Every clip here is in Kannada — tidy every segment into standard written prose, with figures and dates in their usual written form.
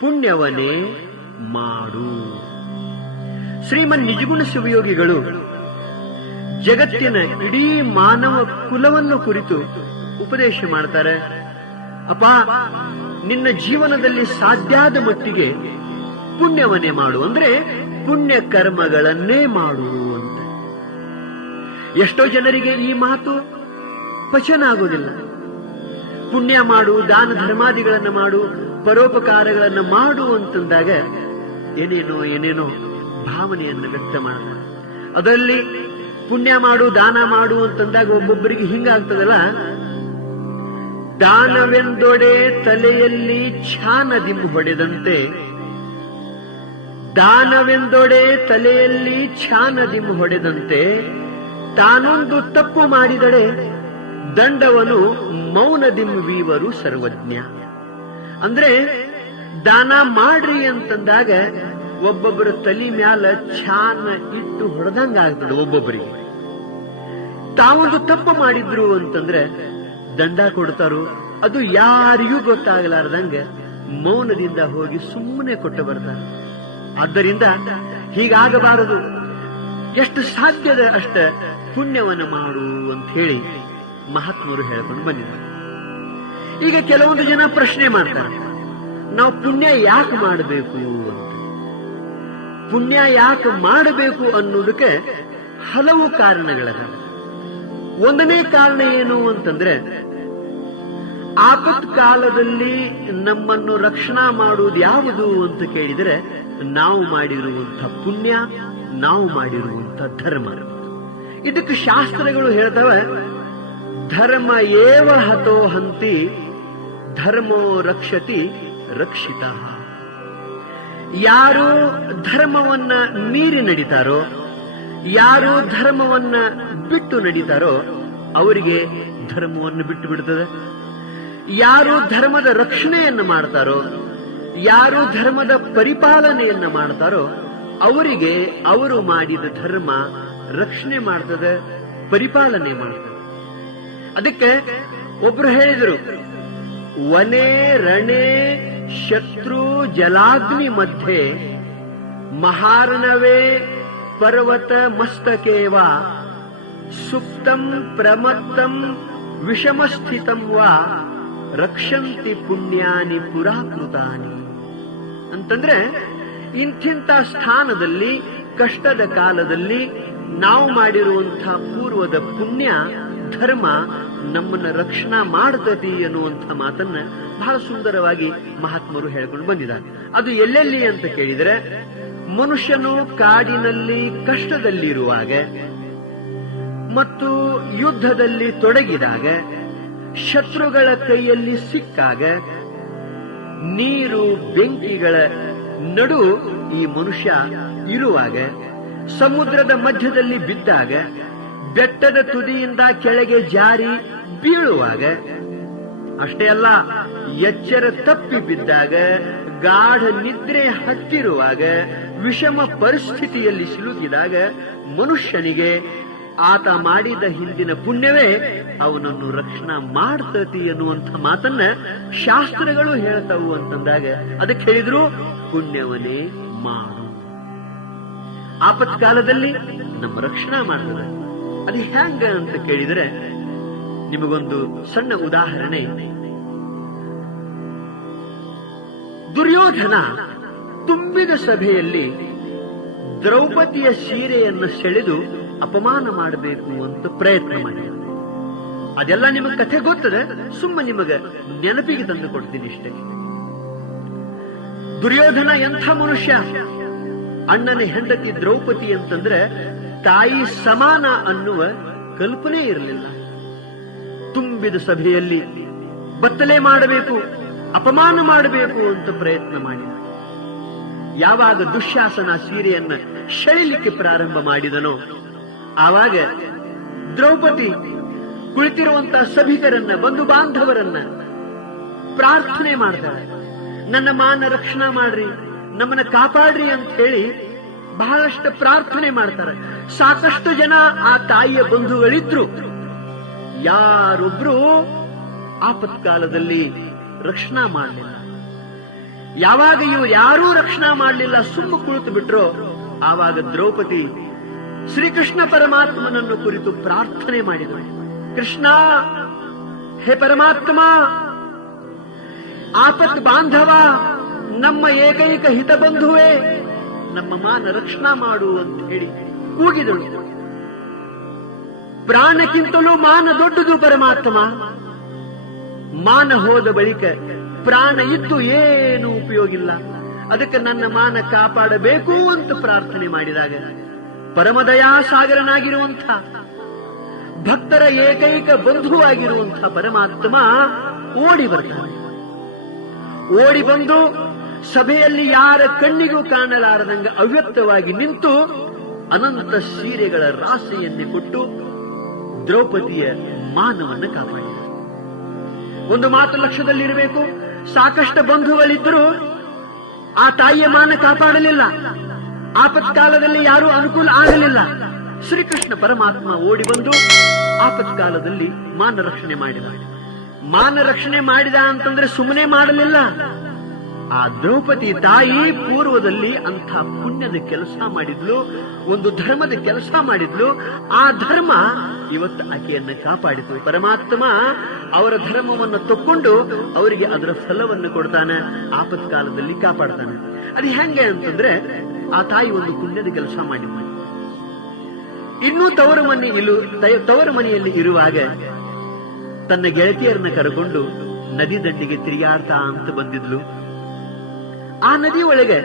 ಪುಣ್ಯವನ್ನೇ ಮಾಡು. ಶ್ರೀಮನ್ ನಿಜಗುಣ ಶಿವಯೋಗಿಗಳು ಜಗತ್ತಿನ ಇಡೀ ಮಾನವ ಕುಲವನ್ನು ಕುರಿತು ಉಪದೇಶ ಮಾಡ್ತಾರೆ. ಅಪ್ಪ, ನಿನ್ನ ಜೀವನದಲ್ಲಿ ಸಾಧ್ಯಾದ ಮಟ್ಟಿಗೆ ಪುಣ್ಯವನ್ನೇ ಮಾಡು, ಅಂದ್ರೆ ಪುಣ್ಯ ಕರ್ಮಗಳನ್ನೇ ಮಾಡು ಅಂತ. ಎಷ್ಟೋ ಜನರಿಗೆ ಈ ಮಾತು ಪಚನ ಆಗೋದಿಲ್ಲ. ಪುಣ್ಯ ಮಾಡು, ದಾನ ಧರ್ಮಾದಿಗಳನ್ನು ಮಾಡು, ಪರೋಪಕಾರಗಳನ್ನು ಮಾಡು ಅಂತಂದಾಗ ಏನೇನೋ ಭಾವನೆಯನ್ನು ವ್ಯಕ್ತ ಮಾಡ್ತಾರೆ. ಅದರಲ್ಲಿ ಪುಣ್ಯ ಮಾಡು, ದಾನ ಮಾಡು ಅಂತಂದಾಗ ಒಬ್ಬೊಬ್ಬರಿಗೆ ಹಿಂಗಾಗ್ತದಲ್ಲ, ದಾನವೆಂದೊಡೆ ತಲೆಯಲ್ಲಿ ಛಾನದಿಮ್ಮು ಹೊಡೆದಂತೆ, ದಾನವೆಂದೊಡೆ ತಲೆಯಲ್ಲಿ ಛಾನದಿಮ್ಮು ಹೊಡೆದಂತೆ, ತಾನೊಂದು ತಪ್ಪು ಮಾಡಿದಡೆ ದಂಡವನು ಮೌನದಿಮ್ಮುವೀವರು ಸರ್ವಜ್ಞ. ಅಂದ್ರೆ ದಾನ ಮಾಡ್ರಿ ಅಂತಂದಾಗ ಒಬ್ಬೊಬ್ಬರ ತಲೆ ಮ್ಯಾಲ ಛಾನ ಇಟ್ಟು ಹೊಡೆದಂಗಾಗ್ತದೆ. ಒಬ್ಬೊಬ್ಬರಿಗೆ ತಾವೊಂದು ತಪ್ಪು ಮಾಡಿದ್ರು ಅಂತಂದ್ರೆ ದಂಡ ಕೊಡ್ತಾರೋ ಅದು ಯಾರಿಗೂ ಗೊತ್ತಾಗಲಾರ್ದಂಗ ಮೌನದಿಂದ ಹೋಗಿ ಸುಮ್ಮನೆ ಕೊಟ್ಟು ಬರ್ತಾರೆ. ಆದ್ದರಿಂದ ಹೀಗಾಗಬಾರದು. ಎಷ್ಟು ಸಾಧ್ಯದ ಅಷ್ಟ ಪುಣ್ಯವನ್ನು ಮಾಡು ಅಂತ ಹೇಳಿ ಮಹಾತ್ಮರು ಹೇಳ್ಕೊಂಡು ಬಂದಿದ್ದಾರೆ. ಈಗ ಕೆಲವೊಂದು ಜನ ಪ್ರಶ್ನೆ ಮಾಡ್ತಾರೆ, ನಾವು ಪುಣ್ಯ ಯಾಕೆ ಮಾಡಬೇಕು ಅಂತ. ಪುಣ್ಯ ಯಾಕೆ ಮಾಡಬೇಕು ಅನ್ನೋದಕ್ಕೆ ಹಲವು ಕಾರಣಗಳಿವೆ. ಒಂದನೇ ಕಾರಣ ಏನು ಅಂತಂದ್ರೆ, ಆಪತ್ ಕಾಲದಲ್ಲಿ ನಮ್ಮನ್ನು ರಕ್ಷಣಾ ಮಾಡುವುದು ಯಾವುದು ಅಂತ ಕೇಳಿದರೆ ನಾವು ಮಾಡಿರುವಂತಹ ಪುಣ್ಯ, ನಾವು ಮಾಡಿರುವಂತಹ ಧರ್ಮ. ಇದಕ್ಕೆ ಶಾಸ್ತ್ರಗಳು ಹೇಳ್ತವೆ, ಧರ್ಮ ಏವ ಹತೋ ಹಂತಿ ಧರ್ಮೋ ರಕ್ಷತಿ ರಕ್ಷಿತ. ಯಾರು ಧರ್ಮವನ್ನ ಮೀರಿ ನಡೀತಾರೋ, ಯಾರು ಧರ್ಮವನ್ನ ಬಿಟ್ಟು ನಡೀತಾರೋ ಅವರಿಗೆ ಧರ್ಮವನ್ನು ಬಿಟ್ಟು ಬಿಡುತ್ತದೆ. ಯಾರು ಧರ್ಮದ ರಕ್ಷಣೆಯನ್ನು ಮಾಡ್ತಾರೋ, ಯಾರು ಧರ್ಮದ ಪರಿಪಾಲನೆಯನ್ನ ಮಾಡ್ತಾರೋ ಅವರಿಗೆ ಅವರು ಮಾಡಿದ ಧರ್ಮ ರಕ್ಷಣೆ ಮಾಡ್ತದೆ, ಪರಿಪಾಲನೆ ಮಾಡ್ತದೆ. ಅದಕ್ಕೆ ಒಬ್ರು ಹೇಳಿದರು, ವನೇ ರಣೇ ಶತ್ರು ಜಲಾಗ್ನಿ ಮಧ್ಯೆ ಮಹಾರ್ಣವೇ ಪರ್ವತ ಮಸ್ತಕೇವ ಸುಪ್ತಂ ಪ್ರಮತ್ತಂ ವಿಷಮಸ್ಥಿತಂ ವಾ ರಕ್ಷಂತಿ ಪುಣ್ಯಾನಿ ಪುರಾಕೃತಾನಿ. ಅಂತಂದ್ರೆ ಇಂಥಿಂಥ ಸ್ಥಾನದಲ್ಲಿ ಕಷ್ಟದ ಕಾಲದಲ್ಲಿ ನಾವು ಮಾಡಿರುವಂತಹ ಪೂರ್ವದ ಪುಣ್ಯ ಧರ್ಮ ನಮ್ಮನ್ನ ರಕ್ಷಣಾ ಮಾಡತತಿ ಅನ್ನುವಂಥ ಮಾತನ್ನ ಬಹಳ ಸುಂದರವಾಗಿ ಮಹಾತ್ಮರು ಹೇಳ್ಕೊಂಡು ಬಂದಿದ್ದಾರೆ. ಅದು ಎಲ್ಲೆಲ್ಲಿ ಅಂತ ಕೇಳಿದರೆ, ಮನುಷ್ಯನು ಕಾಡಿನಲ್ಲಿ ಕಷ್ಟದಲ್ಲಿರುವಾಗ ಮತ್ತು ಯುದ್ಧದಲ್ಲಿ ತೊಡಗಿದಾಗ, ಶತ್ರುಗಳ ಕೈಯಲ್ಲಿ ಸಿಕ್ಕಾಗ, ನೀರು ಬೆಂಕಿಗಳ ನಡು ಈ ಮನುಷ್ಯ ಇರುವಾಗ, ಸಮುದ್ರದ ಮಧ್ಯದಲ್ಲಿ ಬಿದ್ದಾಗ, ಬೆಟ್ಟದ ತುದಿಯಿಂದ ಕೆಳಗೆ ಜಾರಿ ಬೀಳುವಾಗ, ಅಷ್ಟೇ ಅಲ್ಲ ಎಚ್ಚರ ತಪ್ಪಿ ಬಿದ್ದಾಗ, ಗಾಢ ನಿದ್ರೆ ಹತ್ತಿರುವಾಗ, ವಿಷಮ ಪರಿಸ್ಥಿತಿಯಲ್ಲಿ ಸಿಲುಕಿದಾಗ ಮನುಷ್ಯನಿಗೆ ಆತ ಮಾಡಿದ ಹಿಂದಿನ ಪುಣ್ಯವೇ ಅವನನ್ನು ರಕ್ಷಣಾ ಮಾಡ್ತತಿ ಅನ್ನುವಂಥ ಮಾತನ್ನ ಶಾಸ್ತ್ರಗಳು ಹೇಳ್ತಾವು ಅಂತಂದಾಗ ಅದಕ್ಕೆ ಹೇಳಿದ್ರು ಪುಣ್ಯವನ್ನೇ ಮಾಡು. ಆಪತ್ಕಾಲದಲ್ಲಿ ನಮ್ಮ ರಕ್ಷಣಾ ಮಾಡ್ತದೆ. ಅದು ಹ್ಯಾಂಗ ಅಂತ ಕೇಳಿದರೆ ನಿಮಗೊಂದು ಸಣ್ಣ ಉದಾಹರಣೆ. ದುರ್ಯೋಧನ ತುಂಬಿದ ಸಭೆಯಲ್ಲಿ ದ್ರೌಪದಿಯ ಸೀರೆಯನ್ನು ಸೆಳೆದು ಅಪಮಾನ ಮಾಡಬೇಕು ಅಂತ ಪ್ರಯತ್ನ ಮಾಡಿದ. ಅದೆಲ್ಲ ನಿಮಗೆ ಕಥೆ ಗೊತ್ತದೆ, ಸುಮ್ಮ ನಿಮಗೆ ನೆನಪಿಗೆ ತಂದು ಕೊಡ್ತೀನಿ ಇಷ್ಟೇ. ದುರ್ಯೋಧನ ಎಂಥ ಮನುಷ್ಯ. ಅಣ್ಣನ ಹೆಂಡತಿ ದ್ರೌಪದಿ ಅಂತಂದ್ರೆ ತಾಯಿ ಸಮಾನ ಅನ್ನುವ ಕಲ್ಪನೆ ಇರಲಿಲ್ಲ. ತುಂಬಿದ ಸಭೆಯಲ್ಲಿ ಬತ್ತಲೆ ಮಾಡಬೇಕು, ಅಪಮಾನ ಮಾಡಬೇಕು ಅಂತ ಪ್ರಯತ್ನ ಮಾಡಿದ. ಯಾವಾಗ ದುಶ್ಯಾಸನ ಸೀರೆಯನ್ನ ಸೆಳೆಯಲಿಕ್ಕೆ ಪ್ರಾರಂಭ ಮಾಡಿದನೋ ಆವಾಗ ದ್ರೌಪದಿ ಕುಳಿತಿರುವಂತಹ ಸಭಿಕರನ್ನ, ಬಂಧು ಬಾಂಧವರನ್ನ ಪ್ರಾರ್ಥನೆ ಮಾಡ್ತಾಳೆ, ನನ್ನ ಮಾನ ರಕ್ಷಣಾ ಮಾಡ್ರಿ, ನಮ್ಮನ್ನ ಕಾಪಾಡ್ರಿ ಅಂತ ಹೇಳಿ ಬಹಳಷ್ಟು ಪ್ರಾರ್ಥನೆ ಮಾಡ್ತಾರೆ. ಸಾಕಷ್ಟು ಜನ ಆ ತಾಯಿಯ ಬಂಧುಗಳಿದ್ರು, ಯಾರೊಬ್ರು ಆಪತ್ಕಾಲದಲ್ಲಿ ರಕ್ಷಣಾ ಮಾಡಲಿಲ್ಲ. ಯಾವಾಗ ಇವ್ರು ಯಾರೂ ರಕ್ಷಣಾ ಮಾಡಲಿಲ್ಲ, ಸುಮ್ಮ ಕುಳಿತು ಬಿಟ್ರೋ, ಆವಾಗ ದ್ರೌಪದಿ ಶ್ರೀಕೃಷ್ಣ ಪರಮಾತ್ಮನನ್ನು ಕುರಿತು ಪ್ರಾರ್ಥನೆ ಮಾಡಿದಳು. ಕೃಷ್ಣ, ಹೇ ಪರಮಾತ್ಮ, ಆಪತ್ ಬಾಂಧವ, ನಮ್ಮ ಏಕೈಕ ಹಿತಬಂಧುವೇ, ನಮ್ಮ ಮಾನ ರಕ್ಷಣಾ ಮಾಡು ಅಂತ ಹೇಳಿ ಕೂಗಿದಳು. ಪ್ರಾಣಕ್ಕಿಂತಲೂ ಮಾನ ದೊಡ್ಡದು ಪರಮಾತ್ಮ. ಮಾನ ಹೋದ ಬಳಿಕ ಪ್ರಾಣ ಇದ್ದು ಏನು ಉಪಯೋಗ ಇಲ್ಲ, ಅದಕ್ಕೆ ನನ್ನ ಮಾನ ಕಾಪಾಡಬೇಕು ಅಂತ ಪ್ರಾರ್ಥನೆ ಮಾಡಿದಾಗ ಪರಮದಯಾ ಸಾಗರನಾಗಿರುವಂಥ, ಭಕ್ತರ ಏಕೈಕ ಬಂಧುವಾಗಿರುವಂಥ ಪರಮಾತ್ಮ ಓಡಿ ಬರ್ತಾನೆ. ಓಡಿ ಬಂದು ಸಭೆಯಲ್ಲಿ ಯಾರ ಕಣ್ಣಿಗೂ ಕಾಣಲಾರದಂಗ ಅವ್ಯಕ್ತವಾಗಿ ನಿಂತು ಅನಂತ ಸೀರೆಗಳ ರಾಶಿಯನ್ನೇ ಕೊಟ್ಟು ದ್ರೌಪದಿಯ ಮಾನವನ್ನು ಕಾಪಾಡಿದ. ಒಂದು ಮಾತು ಲಕ್ಷ್ಯದಲ್ಲಿರಬೇಕು, ಸಾಕಷ್ಟು ಬಂಧುಗಳಿದ್ದರೂ ಆ ತಾಯಿಯ ಮಾನ ಕಾಪಾಡಲಿಲ್ಲ. ಆಪತ್ಕಾಲದಲ್ಲಿ ಯಾರೂ ಅನುಕೂಲ ಆಗಲಿಲ್ಲ. ಶ್ರೀಕೃಷ್ಣ ಪರಮಾತ್ಮ ಓಡಿ ಬಂದು ಆಪತ್ಕಾಲದಲ್ಲಿ ಮಾನ ರಕ್ಷಣೆ ಮಾಡಿದ. ಮಾನ ರಕ್ಷಣೆ ಮಾಡಿದ ಅಂತಂದ್ರೆ ಸುಮ್ಮನೆ ಮಾಡಲಿಲ್ಲ. ಆ ದ್ರೌಪದಿ ತಾಯಿ ಪೂರ್ವದಲ್ಲಿ ಅಂಥ ಪುಣ್ಯದ ಕೆಲಸ ಮಾಡಿದ್ಲು, ಒಂದು ಧರ್ಮದ ಕೆಲಸ ಮಾಡಿದ್ಲು. ಆ ಧರ್ಮ ಇವತ್ತು ಆಕೆಯನ್ನ ಕಾಪಾಡಿತು. ಪರಮಾತ್ಮ ಅವರ ಧರ್ಮವನ್ನು ತಕ್ಕೊಂಡು ಅವರಿಗೆ ಅದರ ಫಲವನ್ನು ಕೊಡ್ತಾನೆ, ಆಪತ್ಕಾಲದಲ್ಲಿ ಕಾಪಾಡ್ತಾನೆ. ಅದು ಹೆಂಗೆ ಅಂತಂದ್ರೆ, ಆ ತಾಯಿ ಒಂದು ಪುಣ್ಯದ ಕೆಲಸ ಮಾಡಿದ್ಲು. ಇನ್ನೂ ತವರು ಮನೆಯಲ್ಲಿ ಇರುವಾಗ ತನ್ನ ಗೆಳತಿಯರನ್ನ ಕರೆಕೊಂಡು ನದಿ ದಂಡಿಗೆ ತಿರುಗಾಡ್ತಾ ಅಂತ ಬಂದಿದ್ಲು. ಆ ನದಿ ಒಳಗೆ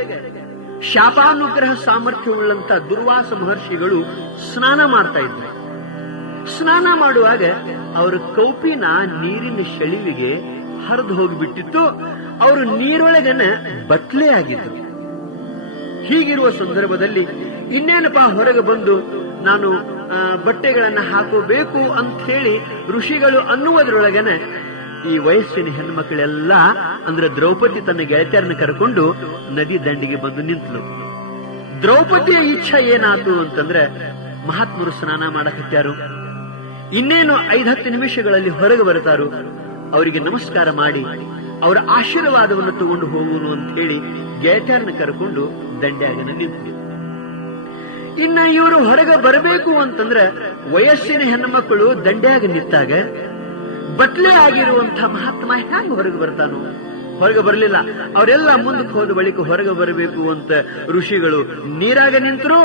ಶಾಪಾನುಗ್ರಹ ಸಾಮರ್ಥ್ಯವುಳ್ಳಂತ ದುರ್ವಾಸ ಮಹರ್ಷಿಗಳು ಸ್ನಾನ ಮಾಡ್ತಾ ಇದ್ರು. ಸ್ನಾನ ಮಾಡುವಾಗ ಅವರ ಕೌಪಿನ ನೀರಿನ ಶೆಳಿವಿಗೆ ಹರಿದು ಹೋಗಿಬಿಟ್ಟಿತ್ತು. ಅವರು ನೀರೊಳಗನ ಬಟ್ಲೆ ಆಗಿದ್ರು. ಹೀಗಿರುವ ಸಂದರ್ಭದಲ್ಲಿ ಇನ್ನೇನಪ್ಪ ಹೊರಗೆ ಬಂದು ನಾನು ಬಟ್ಟೆಗಳನ್ನ ಹಾಕೋಬೇಕು ಅಂತ ಹೇಳಿ ಋಷಿಗಳು ಅನ್ನುವುದರೊಳಗನ ಈ ವಯಸ್ಸಿನ ಹೆಣ್ಮಕ್ಳೆಲ್ಲ ಅಂದ್ರೆ ದ್ರೌಪದಿ ತನ್ನ ಗೆಳತಿಯರನ್ನ ಕರ್ಕೊಂಡು ನದಿ ದಂಡಿಗೆ ಬಂದು ನಿಂತಳು. ದ್ರೌಪದಿಯ ಇಚ್ಛೆ ಏನಾತು ಅಂತಂದ್ರೆ, ಮಹಾತ್ಮರು ಸ್ನಾನ ಮಾಡಕತ್ಯಾರು, ಇನ್ನೇನು 5-10 ನಿಮಿಷಗಳಲ್ಲಿ ಹೊರಗೆ ಬರ್ತಾರು, ಅವರಿಗೆ ನಮಸ್ಕಾರ ಮಾಡಿ ಅವರ ಆಶೀರ್ವಾದವನ್ನು ತಗೊಂಡು ಹೋಗುವನು ಅಂತ ಹೇಳಿ ಗೆಳತಿಯರನ್ನ ಕರ್ಕೊಂಡು ದಂಡ್ಯಾಗನ ನಿಂತು. ಇನ್ನ ಇವರು ಹೊರಗೆ ಬರಬೇಕು ಅಂತಂದ್ರೆ ವಯಸ್ಸಿನ ಹೆಣ್ಣುಮಕ್ಕಳು ದಂಡ್ಯಾಗ ನಿಂತಾಗ ಬಟ್ಲೆ ಆಗಿರುವಂತಹ ಮಹಾತ್ಮ ಹ್ಯಾಂಗ ಹೊರಗೆ ಬರ್ತಾನೋ? ಹೊರಗೆ ಬರಲಿಲ್ಲ. ಅವರೆಲ್ಲ ಮುಂದಕ್ಕೆ ಹೋದ ಬಳಿಕ ಹೊರಗೆ ಬರಬೇಕು ಅಂತ ಋಷಿಗಳು ನೀರಾಗ ನಿಂತರು.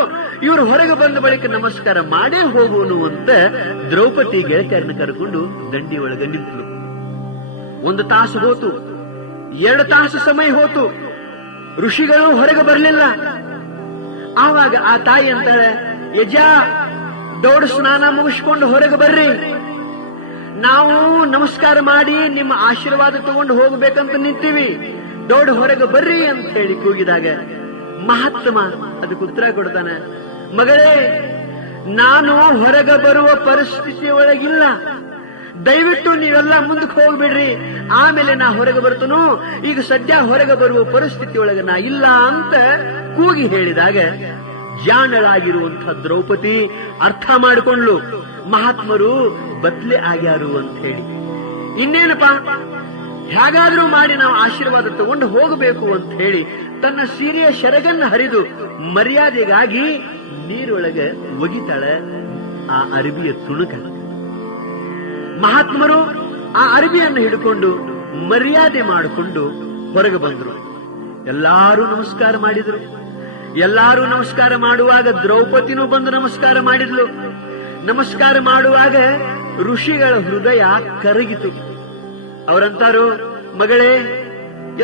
ಇವರು ಹೊರಗೆ ಬಂದ ಬಳಿಕ ನಮಸ್ಕಾರ ಮಾಡೇ ಹೋಗುವನು ಅಂತ ದ್ರೌಪದಿ ಗೆಳತಿಯರನ್ನ ಕರ್ಕೊಂಡು ದಂಡಿ ಒಳಗೆ ನಿಂತರು. 1 ತಾಸು ಹೋತು, 2 ತಾಸು ಸಮಯ ಹೋತು, ಋಷಿಗಳು ಹೊರಗೆ ಬರಲಿಲ್ಲ. ಆವಾಗ ಆ ತಾಯಿ ಅಂತಾಳೆ, ಯಜ, ದೊಡ್ಡ ಸ್ನಾನ ಮುಗಿಸ್ಕೊಂಡು ಹೊರಗೆ ಬರ್ರಿ, ನಾವು ನಮಸ್ಕಾರ ಮಾಡಿ ನಿಮ್ಮ ಆಶೀರ್ವಾದ ತಗೊಂಡು ಹೋಗ್ಬೇಕಂತ ನಿಂತೀವಿ, ದೊಡ್ಡ ಹೊರಗೆ ಬರ್ರಿ ಅಂತ ಹೇಳಿ ಕೂಗಿದಾಗ ಮಹಾತ್ಮ ಅದಕ್ಕೆ ಉತ್ತರ ಕೊಡ್ತಾನೆ, ಮಗಳೇ, ನಾನು ಹೊರಗೆ ಬರುವ ಪರಿಸ್ಥಿತಿ ಒಳಗಿಲ್ಲ, ದಯವಿಟ್ಟು ನೀವೆಲ್ಲ ಮುಂದಕ್ಕೆ ಹೋಗ್ಬಿಡ್ರಿ, ಆಮೇಲೆ ನಾ ಹೊರಗೆ ಬರ್ತನೋ, ಈಗ ಸದ್ಯ ಹೊರಗೆ ಬರುವ ಪರಿಸ್ಥಿತಿ ಒಳಗೆ ನಾ ಇಲ್ಲ ಅಂತ ಕೂಗಿ ಹೇಳಿದಾಗ ಜಾಣಳಾಗಿರುವಂತಹ ದ್ರೌಪದಿ ಅರ್ಥ ಮಾಡಿಕೊಂಡ್ಲು, ಮಹಾತ್ಮರು ಬದ್ಲೆ ಆಗ್ಯಾರು ಅಂತ ಹೇಳಿ. ಇನ್ನೇನಪ್ಪಾ, ಹೇಗಾದ್ರೂ ಮಾಡಿ ನಾವು ಆಶೀರ್ವಾದ ತಗೊಂಡು ಹೋಗಬೇಕು ಅಂತ ಹೇಳಿ ತನ್ನ ಸೀರೆಯ ಶರಗನ್ನ ಹರಿದು ಮರ್ಯಾದೆಗಾಗಿ ನೀರೊಳಗೆ ಒಗಿತಾಳೆ ಆ ಅರಬಿಯ ತುಣುಕ. ಮಹಾತ್ಮರು ಆ ಅರಬಿಯನ್ನು ಹಿಡ್ಕೊಂಡು ಮರ್ಯಾದೆ ಮಾಡಿಕೊಂಡು ಹೊರಗೆ ಬಂದ್ರು. ಎಲ್ಲಾರು ನಮಸ್ಕಾರ ಮಾಡಿದ್ರು. ಎಲ್ಲಾರು ನಮಸ್ಕಾರ ಮಾಡುವಾಗ ದ್ರೌಪದಿನೂ ಬಂದು ನಮಸ್ಕಾರ ಮಾಡಿದ್ಲು. ನಮಸ್ಕಾರ ಮಾಡುವಾಗ ಋಷಿಗಳ ಹೃದಯ ಕರಗಿತು. ಅವರಂತಾರು, ಮಗಳೇ,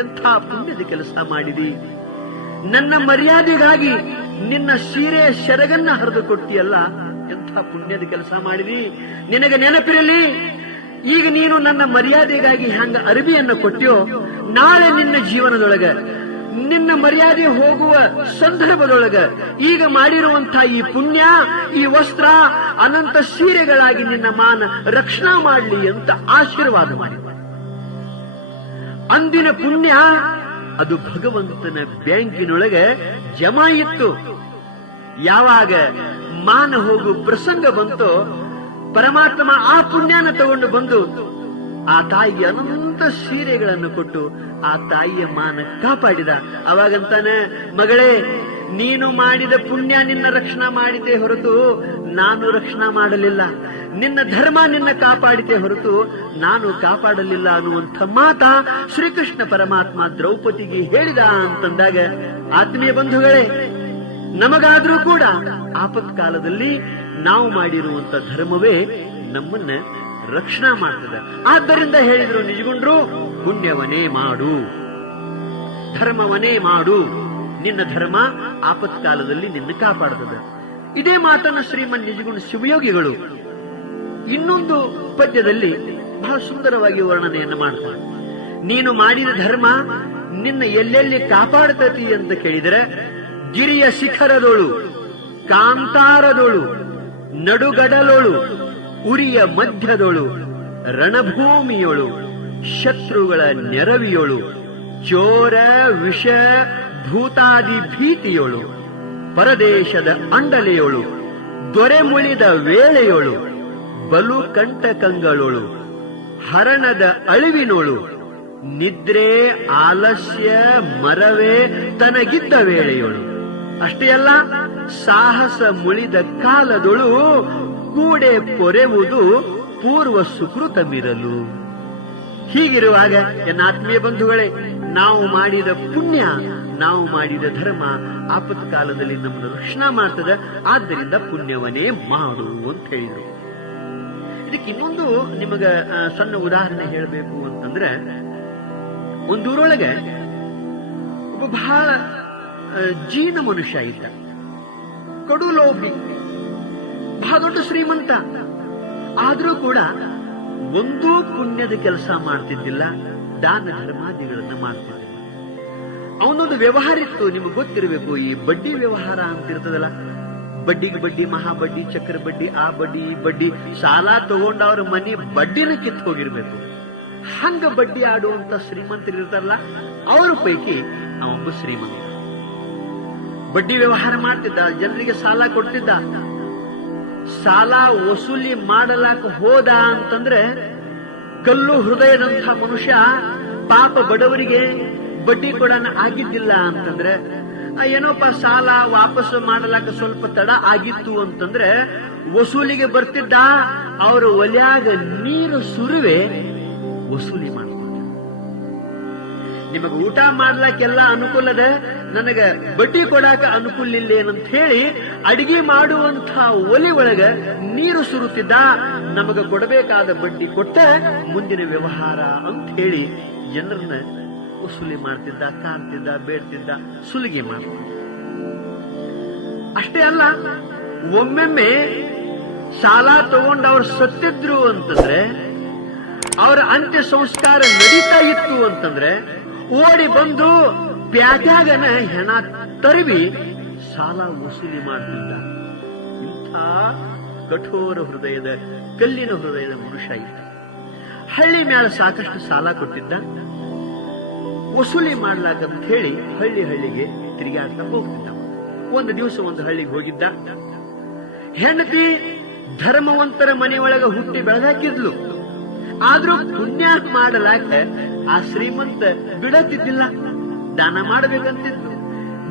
ಎಂಥ ಪುಣ್ಯದ ಕೆಲಸ ಮಾಡಿದಿ, ನನ್ನ ಮರ್ಯಾದೆಗಾಗಿ ನಿನ್ನ ಸೀರೆಯ ಶರಗನ್ನ ಹರಿದು ಕೊಟ್ಟಿಯಲ್ಲ, ಎಂಥ ಪುಣ್ಯದ ಕೆಲಸ ಮಾಡಿದಿ. ನಿನಗೆ ನೆನಪಿರಲಿ, ಈಗ ನೀನು ನನ್ನ ಮರ್ಯಾದೆಗಾಗಿ ಹಂಗ ಅರಬಿಯನ್ನು ಕೊಟ್ಟಿಯೋ, ನಾಳೆ ನಿನ್ನ ಜೀವನದೊಳಗ ನಿನ್ನ ಮರ್ಯಾದೆ ಹೋಗುವ ಸಂದರ್ಭದೊಳಗ ಈಗ ಮಾಡಿರುವಂತಹ ಈ ಪುಣ್ಯ, ಈ ವಸ್ತ್ರ ಅನಂತ ಸೀರೆಗಳಾಗಿ ನಿನ್ನ ಮಾನ ರಕ್ಷಣಾ ಮಾಡಲಿ ಅಂತ ಆಶೀರ್ವಾದ ಮಾಡಿದ. ಅಂದಿನ ಪುಣ್ಯ ಅದು ಭಗವಂತನ ಬ್ಯಾಂಕಿನೊಳಗೆ ಜಮಾ ಇತ್ತು. ಯಾವಾಗ ಮಾನ ಹೋಗು ಪ್ರಸಂಗ ಬಂತೋ, ಪರಮಾತ್ಮ ಆ ಪುಣ್ಯನ ತಗೊಂಡು ಬಂದು ಆ ತಾಯಿಗೆ ಅನಂತ ಸೀರೆಗಳನ್ನು ಕೊಟ್ಟು ಆ ತಾಯಿಯ ಮಾನ ಕಾಪಾಡಿದ. ಅವಾಗಂತಾನೆ, ಮಗಳೇ, ನೀನು ಮಾಡಿದ ಪುಣ್ಯ ನಿನ್ನ ರಕ್ಷಣಾ ಮಾಡಿದೆ ಹೊರತು ನಾನು ರಕ್ಷಣಾ ಮಾಡಲಿಲ್ಲ, ನಿನ್ನ ಧರ್ಮ ನಿನ್ನ ಕಾಪಾಡಿದೆ ಹೊರತು ನಾನು ಕಾಪಾಡಲಿಲ್ಲ ಅನ್ನುವಂಥ ಮಾತ ಶ್ರೀಕೃಷ್ಣ ಪರಮಾತ್ಮ ದ್ರೌಪದಿಗೆ ಹೇಳಿದ ಅಂತಂದಾಗ, ಆತ್ಮೀಯ ಬಂಧುಗಳೇ, ನಮಗಾದ್ರೂ ಕೂಡ ಆಪತ್ಕಾಲದಲ್ಲಿ ನಾವು ಮಾಡಿರುವಂತ ಧರ್ಮವೇ ನಮ್ಮನ್ನ ರಕ್ಷಣಾ ಮಾಡ್ತದೆ. ಆದ್ದರಿಂದ ಹೇಳಿದ್ರು ನಿಜಗುಂಡ್ರು, ಪುಣ್ಯವನ್ನೇ ಮಾಡು, ಧರ್ಮವನ್ನೇ ಮಾಡು, ನಿನ್ನ ಧರ್ಮ ಆಪತ್ಕಾಲದಲ್ಲಿ ನಿನ್ನ ಕಾಪಾಡುತ್ತದೆ. ಇದೇ ಮಾತನ್ನು ಶ್ರೀಮನ್ ನಿಜಗುಂಡ ಶಿವಯೋಗಿಗಳು ಇನ್ನೊಂದು ಪದ್ಯದಲ್ಲಿ ಬಹಳ ಸುಂದರವಾಗಿ ವರ್ಣನೆಯನ್ನು ಮಾಡ್ತಾರೆ. ನೀನು ಮಾಡಿದ ಧರ್ಮ ನಿನ್ನ ಎಲ್ಲೆಲ್ಲಿ ಕಾಪಾಡ್ತತಿ ಅಂತ ಕೇಳಿದರೆ, ಗಿರಿಯ ಶಿಖರದೋಳು, ಕಾಂತಾರದೋಳು, ನಡುಗಡಲೋಳು, ಉರಿಯ ಮಧ್ಯದೋಳು, ರಣಭೂಮಿಯೋಳು, ಶತ್ರುಗಳ ನೆರವಿಯೋಳು, ಚೋರ ವಿಷ ಭೂತಾದಿ ಭೀತಿಯೋಳು, ಪರದೇಶದ ಅಂಡಲೆಯೋಳು, ದೊರೆ ಮುಳಿದ ವೇಳೆಯೋಳು, ಬಲು ಕಂಟಕಂಗಳೋಳು, ಹರಣದ ಅಳಿವಿನೋಳು, ನಿದ್ರೆ ಆಲಸ್ಯ ಮರವೇ ತನಗಿದ್ದ ವೇಳೆಯೋಳು. ಅಷ್ಟೇ ಅಲ್ಲ, ಸಾಹಸ ಮುಳಿದ ಕಾಲದೊಳು ಕೂಡೆ ಪೊರೆವುದು ಪೂರ್ವ ಸುಕೃತ ಮಿರಲು. ಹೀಗಿರುವಾಗ ಎನ್ನ ಆತ್ಮೀಯ ಬಂಧುಗಳೇ, ನಾವು ಮಾಡಿದ ಪುಣ್ಯ, ನಾವು ಮಾಡಿದ ಧರ್ಮ ಆಪತ್ಕಾಲದಲ್ಲಿ ನಮ್ಮನ್ನು ರಕ್ಷಣಾ ಮಾಡ್ತದೆ. ಆದ್ದರಿಂದ ಪುಣ್ಯವನ್ನೇ ಮಾಡು ಅಂತ ಹೇಳಿದರು. ಇದಕ್ಕೆ ಇನ್ನೊಂದು ನಿಮಗ ಸಣ್ಣ ಉದಾಹರಣೆ ಹೇಳಬೇಕು ಅಂತಂದ್ರೆ, ಒಂದೂರೊಳಗೆ ಒಬ್ಬ ಬಹಳ ಜೀನ ಮನುಷ್ಯ ಇದ್ದ, ಕಡು ಲೋಭಿ, ಬಹಳ ದೊಡ್ಡ ಶ್ರೀಮಂತ. ಆದ್ರೂ ಕೂಡ ಒಂದೂ ಪುಣ್ಯದ ಕೆಲಸ ಮಾಡ್ತಿದ್ದಿಲ್ಲ, ದಾನ ಧರ್ಮಾದಿಗಳನ್ನ ಮಾಡ್ತಿದ್ದಿಲ್ಲ. ಅವನೊಂದು ವ್ಯವಹಾರ ಇತ್ತು, ನಿಮಗೆ ಗೊತ್ತಿರಬೇಕು, ಈ ಬಡ್ಡಿ ವ್ಯವಹಾರ ಅಂತ ಇರ್ತದಲ್ಲ, ಬಡ್ಡಿಗೆ ಬಡ್ಡಿ, ಮಹಾಬಡ್ಡಿ, ಚಕ್ರ ಬಡ್ಡಿ, ಆ ಬಡ್ಡಿ ಈ ಬಡ್ಡಿ, ಸಾಲ ತಗೊಂಡವ್ರ ಮನೆ ಬಡ್ಡಿನ ಕಿತ್ತು ಹೋಗಿರ್ಬೇಕು. ಹಂಗ ಬಡ್ಡಿ ಆಡುವಂತ ಶ್ರೀಮಂತರು ಇರ್ತಾರಲ್ಲ, ಅವರ ಪೈಕಿ ಅವೊಬ್ಬ ಶ್ರೀಮಂತ. ಬಡ್ಡಿ ವ್ಯವಹಾರ ಮಾಡ್ತಿದ್ದ, ಜನರಿಗೆ ಸಾಲ ಕೊಡ್ತಿದ್ದ. ಸಾಲ ವಸೂಲಿ ಮಾಡಲಾಕ ಹೋದ ಅಂತಂದ್ರೆ ಕಲ್ಲು ಹೃದಯದಂಥ ಮನುಷ್ಯ, ಪಾಪ ಬಡವರಿಗೆ ಬಡ್ಡಿ ಕೊಡೋಣ ಆಗಿದ್ದಿಲ್ಲ ಅಂತಂದ್ರೆ, ಏನೋಪ್ಪ ಸಾಲ ವಾಪಸ್ ಮಾಡಲಾಕ ಸ್ವಲ್ಪ ತಡ ಆಗಿತ್ತು ಅಂತಂದ್ರೆ ವಸೂಲಿಗೆ ಬರ್ತಿದ್ದ. ಅವರು ಒಲ್ಯಾಗ ನೀರು ಸುರುವೆ ವಸೂಲಿ ಮಾಡ್ತಾರೆ. ನಿಮಗೆ ಊಟ ಮಾಡ್ಲಾಕೆಲ್ಲ ಅನುಕೂಲದ, ನನಗ ಬಡ್ಡಿ ಕೊಡಾಕ ಅನುಕೂಲ ಇಲ್ಲ ಏನಂತ ಹೇಳಿ ಅಡಿಗೆ ಮಾಡುವಂತ ಒಲೆ ಒಳಗ ನೀರು ಸುರುತ್ತಿದ್ದ. ನಮಗ ಕೊಡಬೇಕಾದ ಬಡ್ಡಿ ಕೊಟ್ಟ ಮುಂದಿನ ವ್ಯವಹಾರ ಅಂತ ಹೇಳಿ ಜನರನ್ನ ವಸೂಲಿ ಮಾಡ್ತಿದ್ದ, ಕಾಣ್ತಿದ್ದ, ಬೇಡ್ತಿದ್ದ, ಸುಲಿಗೆ ಮಾಡ್ತಿದ್ದ. ಅಷ್ಟೇ ಅಲ್ಲ, ಒಮ್ಮೆಮ್ಮೆ ಸಾಲ ತಗೊಂಡು ಅವ್ರು ಸತ್ತಿದ್ರು ಅಂತಂದ್ರೆ, ಅವರ ಅಂತ್ಯ ಸಂಸ್ಕಾರ ನಡೀತಾ ಇತ್ತು ಅಂತಂದ್ರೆ ಓಡಿ ಬಂದು ಪ್ಯಾಟ್ಯಾಗನ ಹೆಣ ತರವಿ ಸಾಲ ವಸೂಲಿ ಮಾಡ್ತಿದ್ದ. ಇಂಥ ಕಠೋರ ಹೃದಯದ, ಕಲ್ಲಿನ ಹೃದಯದ ಮನುಷ್ಯ ಇದ್ದ. ಹಳ್ಳಿ ಮ್ಯಾಲ ಸಾಕಷ್ಟು ಸಾಲ ಕೊಟ್ಟಿದ್ದ. ವಸೂಲಿ ಮಾಡ್ಲಾಕಂತ ಹೇಳಿ ಹಳ್ಳಿ ಹಳ್ಳಿಗೆ ತಿರುಗಾಡ್ತಾ ಹೋಗ್ತಿದ್ದ. ಒಂದು ದಿವಸ ಒಂದು ಹಳ್ಳಿಗೆ ಹೋಗಿದ್ದ. ಹೆಂಡತಿ ಧರ್ಮವಂತರ ಮನೆಯೊಳಗ ಹುಟ್ಟಿ ಬೆಳೆದಾಕಿದ್ಲು. ಆದ್ರೂ ಪುಣ್ಯ ಮಾಡಲಾಕ ಆ ಶ್ರೀಮಂತ ಬಿಡತಿದ್ದಿಲ್ಲ. ದಾನ ಮಾಡಬೇಕಂತಿದ್ಲು,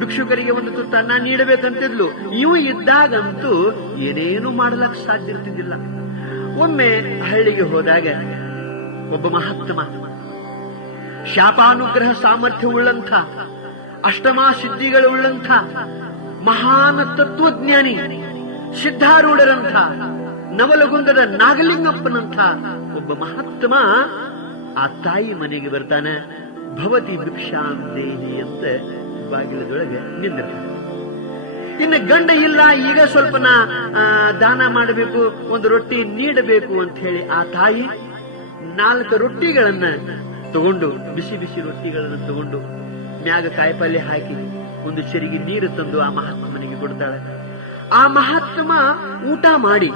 ಭಿಕ್ಷುಕರಿಗೆ ಒಂದು ತುತ್ತು ಅನ್ನ ನೀಡಬೇಕಂತಿದ್ಲು. ಇವು ಇದ್ದಾಗಂತೂ ಏನೇನು ಮಾಡಲಾಕ ಸಾಧ್ಯ ಇರ್ತಿದ್ದಿಲ್ಲ. ಒಮ್ಮೆ ಹಳ್ಳಿಗೆ ಹೋದಾಗ ಒಬ್ಬ ಮಹಾತ್ಮ, ಶಾಪಾನುಗ್ರಹ ಸಾಮರ್ಥ್ಯವುಳ್ಳಂಥ, ಅಷ್ಟಮಾ ಸಿದ್ಧಿಗಳುಳ್ಳಂಥ ಮಹಾನ್ ತತ್ವಜ್ಞಾನಿ, ಸಿದ್ಧಾರೂಢರಂಥ, ನವಲಗುಂದದ ನಾಗಲಿಂಗಪ್ಪನಂಥ ಒಬ್ಬ ಮಹಾತ್ಮ ಆ ತಾಯಿ ಮನೆಗೆ ಬರ್ತಾನೆ. ಭವತಿ ಭಿಕ್ಷಾಂದೇಹಿ ಅಂತ ಬಾಗಿಲದೊಳಗೆ ನಿಂದಿರ್ತಾನೆ. ಇನ್ನು ಗಂಡ ಇಲ್ಲ, ಈಗ ಸ್ವಲ್ಪ ದಾನ ಮಾಡಬೇಕು, ಒಂದು ರೊಟ್ಟಿ ನೀಡಬೇಕು ಅಂತ ಹೇಳಿ ಆ ತಾಯಿ 4 ರೊಟ್ಟಿಗಳನ್ನ ತಗೊಂಡು, ಬಿಸಿ ಬಿಸಿ ರೊಟ್ಟಿಗಳನ್ನು ತಗೊಂಡು ಮ್ಯಾಗ ಕಾಯಿಪಲ್ಯ ಹಾಕಿ ಒಂದು ಚೆರಿಗೆ ನೀರು ತಂದು ಆ ಮಹಾತ್ಮನಿಗೆ ಕೊಡ್ತಾಳೆ. ಆ ಮಹಾತ್ಮ ಊಟ ಮಾಡಿ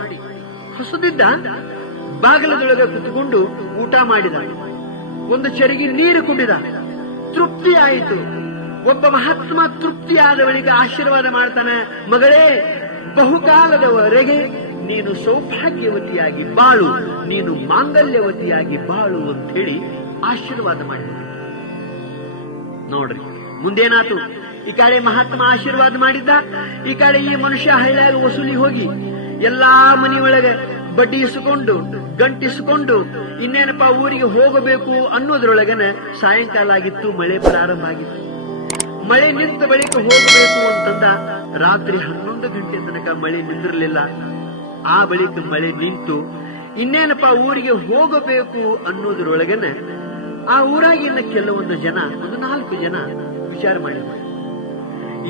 ಹೊಸದಿದ್ದ, ಬಾಗಿಲದೊಳಗೆ ಕುತ್ಕೊಂಡು ಊಟ ಮಾಡಿದ, ಒಂದು ಚೆರಿಗೆ ನೀರು ಕುಡಿದ, ತೃಪ್ತಿ ಆಯಿತು. ಒಬ್ಬ ಮಹಾತ್ಮ ತೃಪ್ತಿಯಾದ ಬಳಿಕ ಆಶೀರ್ವಾದ ಮಾಡ್ತಾನೆ, ಮಗಳೇ, ಬಹುಕಾಲದವರೆಗೆ ನೀನು ಸೌಭಾಗ್ಯವತಿಯಾಗಿ ಬಾಳು, ನೀನು ಮಾಂಗಲ್ಯವತಿಯಾಗಿ ಬಾಳು ಅಂತ ಹೇಳಿ ಆಶೀರ್ವಾದ ಮಾಡಿದ. ನೋಡ್ರಿ ಮುಂದೇನಾತು. ಈ ಕಡೆ ಮಹಾತ್ಮ ಆಶೀರ್ವಾದ ಮಾಡಿದ್ದ, ಈ ಕಡೆ ಈ ಮನುಷ್ಯ ಹಳ್ಳಿಯಾಗ ವಸೂಲಿ ಹೋಗಿ ಎಲ್ಲಾ ಮನೆಯೊಳಗೆ ಬಡ್ಡಿ ಇಸ್ಕೊಂಡು ಗಂಟಿಸ್ಕೊಂಡು ಇನ್ನೇನಪ್ಪ ಊರಿಗೆ ಹೋಗಬೇಕು ಅನ್ನೋದ್ರೊಳಗನ ಸಾಯಂಕಾಲ ಆಗಿತ್ತು, ಮಳೆ ಪ್ರಾರಂಭ ಆಗಿತ್ತು. ಮಳೆ ನಿಂತ ಬಳಿಕ ಹೋಗಬೇಕು ಅಂತಂದ. ರಾತ್ರಿ 11 ಗಂಟೆ ತನಕ ಮಳೆ ನಿಂದಿರಲಿಲ್ಲ. ಆ ಬಳಿಕ ಮಳೆ ನಿಂತು ಇನ್ನೇನಪ್ಪ ಊರಿಗೆ ಹೋಗಬೇಕು ಅನ್ನೋದ್ರೊಳಗನ ಆ ಊರಾಗಿನ ಕೆಲವೊಂದು ಜನ, ಒಂದು 4 ಜನ ವಿಚಾರ ಮಾಡಿದ್ರು,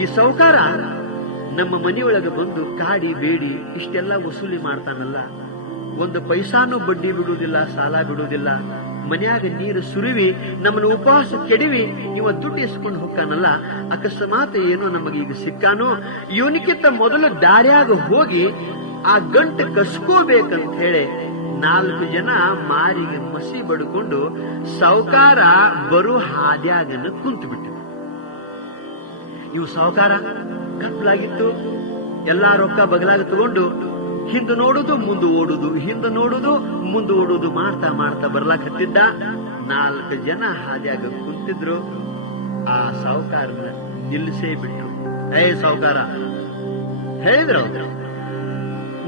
ಈ ಸಾಹುಕಾರ ನಮ್ಮ ಮನೆಯೊಳಗೆ ಬಂದು ಕಾಡಿ ಬೇಡಿ ಇಷ್ಟೆಲ್ಲ ವಸೂಲಿ ಮಾಡ್ತಾನಲ್ಲ, ಒಂದು ಪೈಸಾನು ಬಡ್ಡಿ ಬಿಡುವುದಿಲ್ಲ, ಸಾಲ ಬಿಡುವುದಿಲ್ಲ, ಮನ್ಯಾಗ ನೀರು ಸುರಿವಿ ನಮ್ಮನ್ನು ಉಪವಾಸ ಕೆಡವಿ ಇವ ದುಡ್ಡು ಇಸ್ಕೊಂಡು ಹೋಗ್ತಾನಲ್ಲ, ಅಕಸ್ಮಾತ್ ಏನೋ ನಮಗೀಗ ಸಿಕ್ಕಾನೋ, ಇವನಿಗಿಂತ ಮೊದಲು ದಾರ್ಯಾಗ ಹೋಗಿ ಆ ಗಂಟು ಕಸ್ಕೋಬೇಕಂತ ಹೇಳಿ 4 ಜನ ಮಾರಿಗೆ ಮಸಿ ಬಡ್ಕೊಂಡು ಸಾಹುಕಾರ ಬರು ಹಾದ್ಯಾಗನ ಕುಂತು ಬಿಟ್ಟಿದ್ರು. ಇವು ಸಾಹುಕಾರ ಕತ್ಲಾಗಿತ್ತು, ಎಲ್ಲಾ ರೊಕ್ಕ ಬಗಲಾಗ ತಗೊಂಡು ಹಿಂದೆ ನೋಡುದು ಮುಂದೆ ಓಡುದು, ಹಿಂದೆ ನೋಡುದು ಮುಂದೆ ಓಡುದು ಮಾಡ್ತಾ ಮಾಡ್ತಾ ಬರ್ಲಾಕತ್ತಿದ್ದ. 4 ಜನ ಹಾದ್ಯಾಗ ಕುಂತಿದ್ರು. ಆ ಸಾಹುಕಾರನ ನಿಲ್ಲಿಸೇ ಬಿಟ್ರು. ಸಾಹುಕಾರ ಹೇಳಿದ್ರು,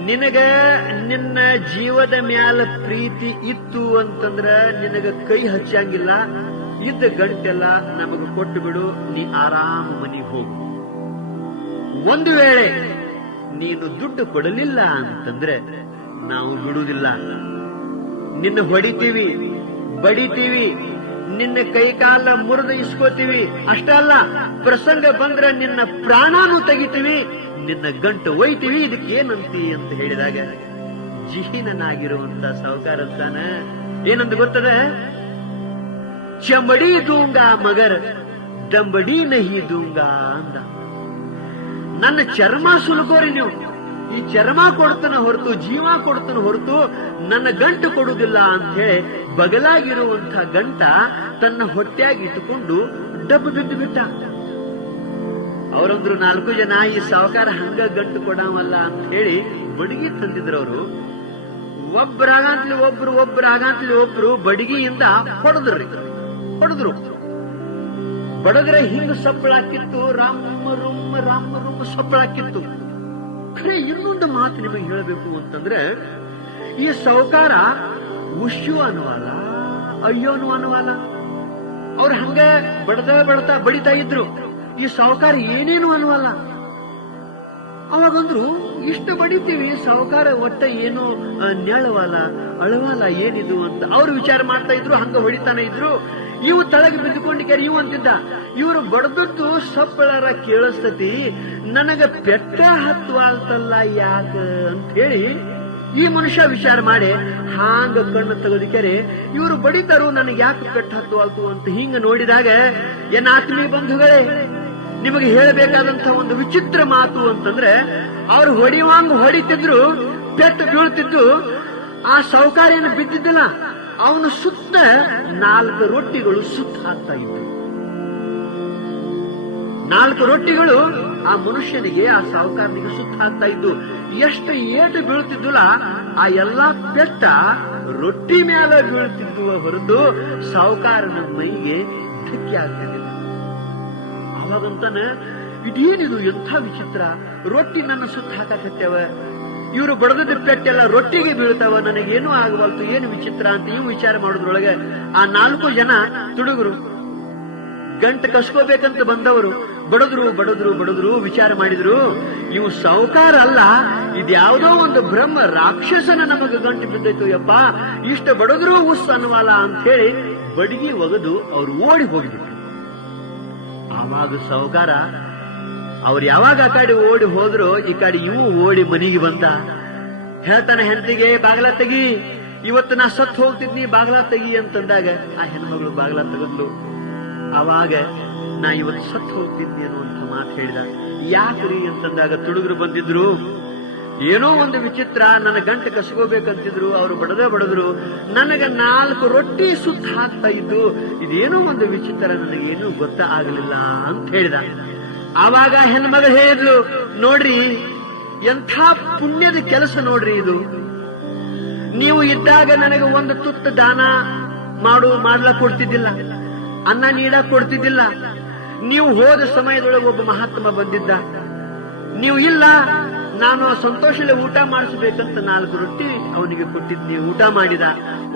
ನಿನಗ ನಿನ್ನ ಜೀವದ ಮ್ಯಾಲ ಪ್ರೀತಿ ಇತ್ತು ಅಂತಂದ್ರ ನಿನಗ ಕೈ ಹಚ್ಚಂಗಿಲ್ಲ, ಇದ್ದ ಗಂಟೆಲ್ಲ ನಮಗ ಕೊಟ್ಟು ಬಿಡು, ನೀ ಆರಾಮ ಮನೆಗೆ ಹೋಗು. ಒಂದು ವೇಳೆ ನೀನು ದುಡ್ಡು ಕೊಡಲಿಲ್ಲ ಅಂತಂದ್ರೆ ನಾವು ಬಿಡುವುದಿಲ್ಲ, ನಿನ್ನ ಹೊಡಿತೀವಿ, ಬಡಿತೀವಿ, ನಿನ್ನ ಕೈಕಾಲ ಮುರಿದು ಇಸ್ಕೋತೀವಿ. ಅಷ್ಟಲ್ಲ, ಪ್ರಸಂಗ ಬಂದ್ರೆ ನಿನ್ನ ಪ್ರಾಣಾನು ತೆಗಿತೀವಿ, ನಿನ್ನ ಗಂಟು ಒಯ್ತೀವಿ, ಇದಕ್ಕೇನಂತಿ ಅಂತ ಹೇಳಿದಾಗ ಜಿಹಿನನಾಗಿರುವಂತ ಸಾಹುಕಾರ ಅಂತಾನ ಏನಂತ ಗೊತ್ತದ, ಚಮಡಿ ದೂಂಗಾ ಮಗರ್ ದಂಬಡಿ ನಹಿ ದೂಂಗಾ ಅಂದ. ನನ್ನ ಚರ್ಮ ಸುಲ್ಕೋರಿ ನೀವು, ಈ ಚರ್ಮ ಕೊಡ್ತಾನ ಹೊರತು ಜೀವ ಕೊಡ್ತಾನ ಹೊರತು ನನ್ನ ಗಂಟು ಕೊಡುವುದಿಲ್ಲ ಅಂತ ಹೇಳಿ ಬಗಲಾಗಿರುವಂತ ಗಂಟ ತನ್ನ ಹೊಟ್ಟೆಯಾಗಿ ಇಟ್ಟುಕೊಂಡು ಡಬ್ಬು ಬಿದ್ದು ಬಿಟ್ಟ. ಅವರೊಂದ್ರು 4 ಜನ ಈ ಸಾಹುಕಾರ ಹಂಗ ಗಂಟು ಕೊಡವಲ್ಲ ಅಂತ ಹೇಳಿ ಬಡಗಿ ತಂದಿದ್ರು. ಅವರು ಒಬ್ಬರಾಗಂತಲಿ ಒಬ್ರು ಬಡಗಿಯಿಂದ ಹೊಡೆದ್ರು. ಬಡದ್ರೆ ಹಿಂಗ ಸಪ್ಪಳಾಕಿತ್ತು, ರಾಮ ರುಮ್ ಸಪ್ಪಳಾಕಿತ್ತು. ಖರೆ ಇನ್ನೊಂದು ಮಾತು ನಿಮಗೆ ಹೇಳಬೇಕು ಅಂತಂದ್ರೆ, ಈ ಸಾಹುಕಾರ ಉಶ್ಯು ಅನ್ನುವಲ್ಲ, ಅಯ್ಯೋನು ಅನ್ನುವಲ್ಲ, ಅವ್ರು ಹಂಗ ಬಡತಾ ಬಡಿತಾ ಇದ್ರು. ಈ ಸಾಹುಕಾರ ಏನೇನು ಅನ್ನುವಲ್ಲ. ಅವಾಗಂದ್ರು ಇಷ್ಟು ಬಡಿತೀವಿ, ಸಾಹುಕಾರ ಒಟ್ಟ ಏನು ನೆಳವಲ್ಲ ಅಳವಲ್ಲ ಏನಿದು ಅಂತ ಅವ್ರು ವಿಚಾರ ಮಾಡ್ತಾ ಇದ್ರು, ಹಂಗ ಹೊಡಿತಾನೆ ಇದ್ರು. ಇವು ತಳಗೆ ಬಿದ್ದುಕೊಂಡಿದ್ದಾರೆ. ಇವು ಅಂತಿದ್ದ, ಇವರು ಬಡದದ್ದು ಸಪ್ಪಳರ ಕೇಳಿಸ್ತತಿ, ನನಗ ಪೆಟ್ಟ ಹತ್ತುವಲ್ತಲ್ಲ ಯಾಕ ಅಂತ ಹೇಳಿ ಈ ಮನುಷ್ಯ ವಿಚಾರ ಮಾಡಿ ಹಾಂಗ ಕಣ್ಣು ತೆಗೆದಿಕೆರೆ ಇವರು ಬಡಿತಾರು, ನನಗೆ ಯಾಕೆ ಪೆಟ್ಟ ಹತ್ತುವಲ್ತು ಅಂತ ಹಿಂಗ ನೋಡಿದಾಗ, ಏನ್ ಆತ್ಮೀಯ ಬಂಧುಗಳೇ, ನಿಮಗೆ ಹೇಳಬೇಕಾದಂತ ಒಂದು ವಿಚಿತ್ರ ಮಾತು ಅಂತಂದ್ರೆ, ಅವ್ರು ಹೊಡಿತಿದ್ರು, ಪೆಟ್ಟು ಬೀಳ್ತಿದ್ದು. ಆ ಸಾಹುಕಾರಿಯನ್ನು ಬಿದ್ದಿದ್ದಿಲ್ಲ, ಅವನು ಸುತ್ತ 4 ರೊಟ್ಟಿಗಳು ಸುತ್ತ ಹಾಕ್ತಾ ಇದ್ರು. 4 ರೊಟ್ಟಿಗಳು ಆ ಮನುಷ್ಯನಿಗೆ, ಆ ಸಾಹುಕಾರನಿಗೆ ಸುತ್ತ ಹಾಕ್ತಾ ಇದ್ದು. ಎಷ್ಟು ಏಟು ಬೀಳ್ತಿದ್ದುಲ್ಲ, ಆ ಎಲ್ಲಾ ಪೆಟ್ಟ ರೊಟ್ಟಿ ಮೇಲೆ ಬೀಳ್ತಿದ್ದುವ ಹೊರತು ಸಾಹುಕಾರನ ಮೈಗೆ ಧಕ್ಕೆ ಆಗ್ತಿದ್ದಿಲ್ಲ. ಅವಾಗಂತಾನ ಇದೇನಿದು ಎಂಥ ವಿಚಿತ್ರ, ರೊಟ್ಟಿ ನನ್ನ ಸುತ್ತ ಹಾಕತ್ತೇವ, ಇವರು ಬಡದ ಪೆಟ್ಟೆಲ್ಲ ರೊಟ್ಟಿಗೆ ಬೀಳ್ತಾವ, ನನಗೇನು ಆಗವಲ್ತು, ಏನು ವಿಚಿತ್ರ ಅಂತ ಇವು ವಿಚಾರ ಮಾಡೋದ್ರೊಳಗೆ ಆ 4 ಜನ ತುಡುಗರು ಗಂಟು ಕಸ್ಕೋಬೇಕಂತ ಬಂದವರು ಬಡದ್ರು ವಿಚಾರ ಮಾಡಿದ್ರು, ಇವು ಸಾಹುಕಾರ ಅಲ್ಲ, ಇದ್ಯಾವುದೋ ಒಂದು ಬ್ರಹ್ಮ ರಾಕ್ಷಸನ ನಮಗೆ ಗಂಟು ಬಿದ್ದೈತು ಯಪ್ಪ, ಇಷ್ಟ ಬಡದ್ರು ಉಸ್ ಅನ್ನವಲ್ಲ ಅಂತ ಹೇಳಿ ಬಡಗಿ ಒಗೆದು ಅವ್ರು ಓಡಿ ಹೋಗಿಬಿಟ್ರು. ಆವಾಗ ಸಾಹುಕಾರ ಅವ್ರು ಯಾವಾಗ ಆ ಕಡೆ ಓಡಿ ಹೋದ್ರು, ಈ ಕಡೆ ಇವು ಓಡಿ ಮನೆಗೆ ಬಂದ. ಹೇಳ್ತಾನೆ ಹೆಂಡತಿಗೆ, ಬಾಗ್ಲ ತೆಗಿ, ಇವತ್ತು ನಾ ಸತ್ತು ಹೋಗ್ತಿದ್ನಿ, ಬಾಗ್ಲ ತೆಗಿ ಅಂತಂದಾಗ ಆ ಹೆಣ್ಮಗಳು ಬಾಗ್ಲ ತೆಗೆದ್ಲು. ಆವಾಗ ನಾ ಇವತ್ತು ಸತ್ತು ಹೋಗ್ತಿದ್ನಿ ಅನ್ನುವಂತ ಮಾತು ಹೇಳಿದ. ಯಾಕ್ರಿ ಅಂತಂದಾಗ ತುಡುಗರು ಬಂದಿದ್ರು, ಏನೋ ಒಂದು ವಿಚಿತ್ರ, ನನ್ನ ಗಂಟು ಕಸ್ಕೋಬೇಕಂತಿದ್ರು, ಅವರು ಬಡದ್ರು, ನನಗ 4 ರೊಟ್ಟಿ ಸುತ್ತ ಹಾಕ್ತಾ ಇದ್ದು, ಇದೇನೋ ಒಂದು ವಿಚಿತ್ರ, ನನಗೇನು ಗೊತ್ತಾಗಲಿಲ್ಲ ಅಂತ ಹೇಳಿದ. ಆವಾಗ ಹೆಣ್ಮಗಳು ಹೇಳಿದ್ಲು, ನೋಡ್ರಿ ಎಂಥ ಪುಣ್ಯದ ಕೆಲಸ ನೋಡ್ರಿ ಇದು, ನೀವು ಇದ್ದಾಗ ನನಗೆ ಒಂದು ತುತ್ತ ದಾನ ಮಾಡ್ಲಕ್ ಕೊಡ್ತಿದ್ದಿಲ್ಲ, ಅನ್ನ ನೀಡಕ್ ಕೊಡ್ತಿದ್ದಿಲ್ಲ, ನೀವು ಹೋದ ಸಮಯದೊಳಗೆ ಒಬ್ಬ ಮಹಾತ್ಮ ಬಂದಿದ್ದ, ನೀವು ಇಲ್ಲ, ನಾನು ಸಂತೋಷದಲ್ಲಿ ಊಟ ಮಾಡಿಸಬೇಕಂತ 4 ರೊಟ್ಟಿ ಅವನಿಗೆ ಕೊಟ್ಟಿದ್ದು, ನೀವು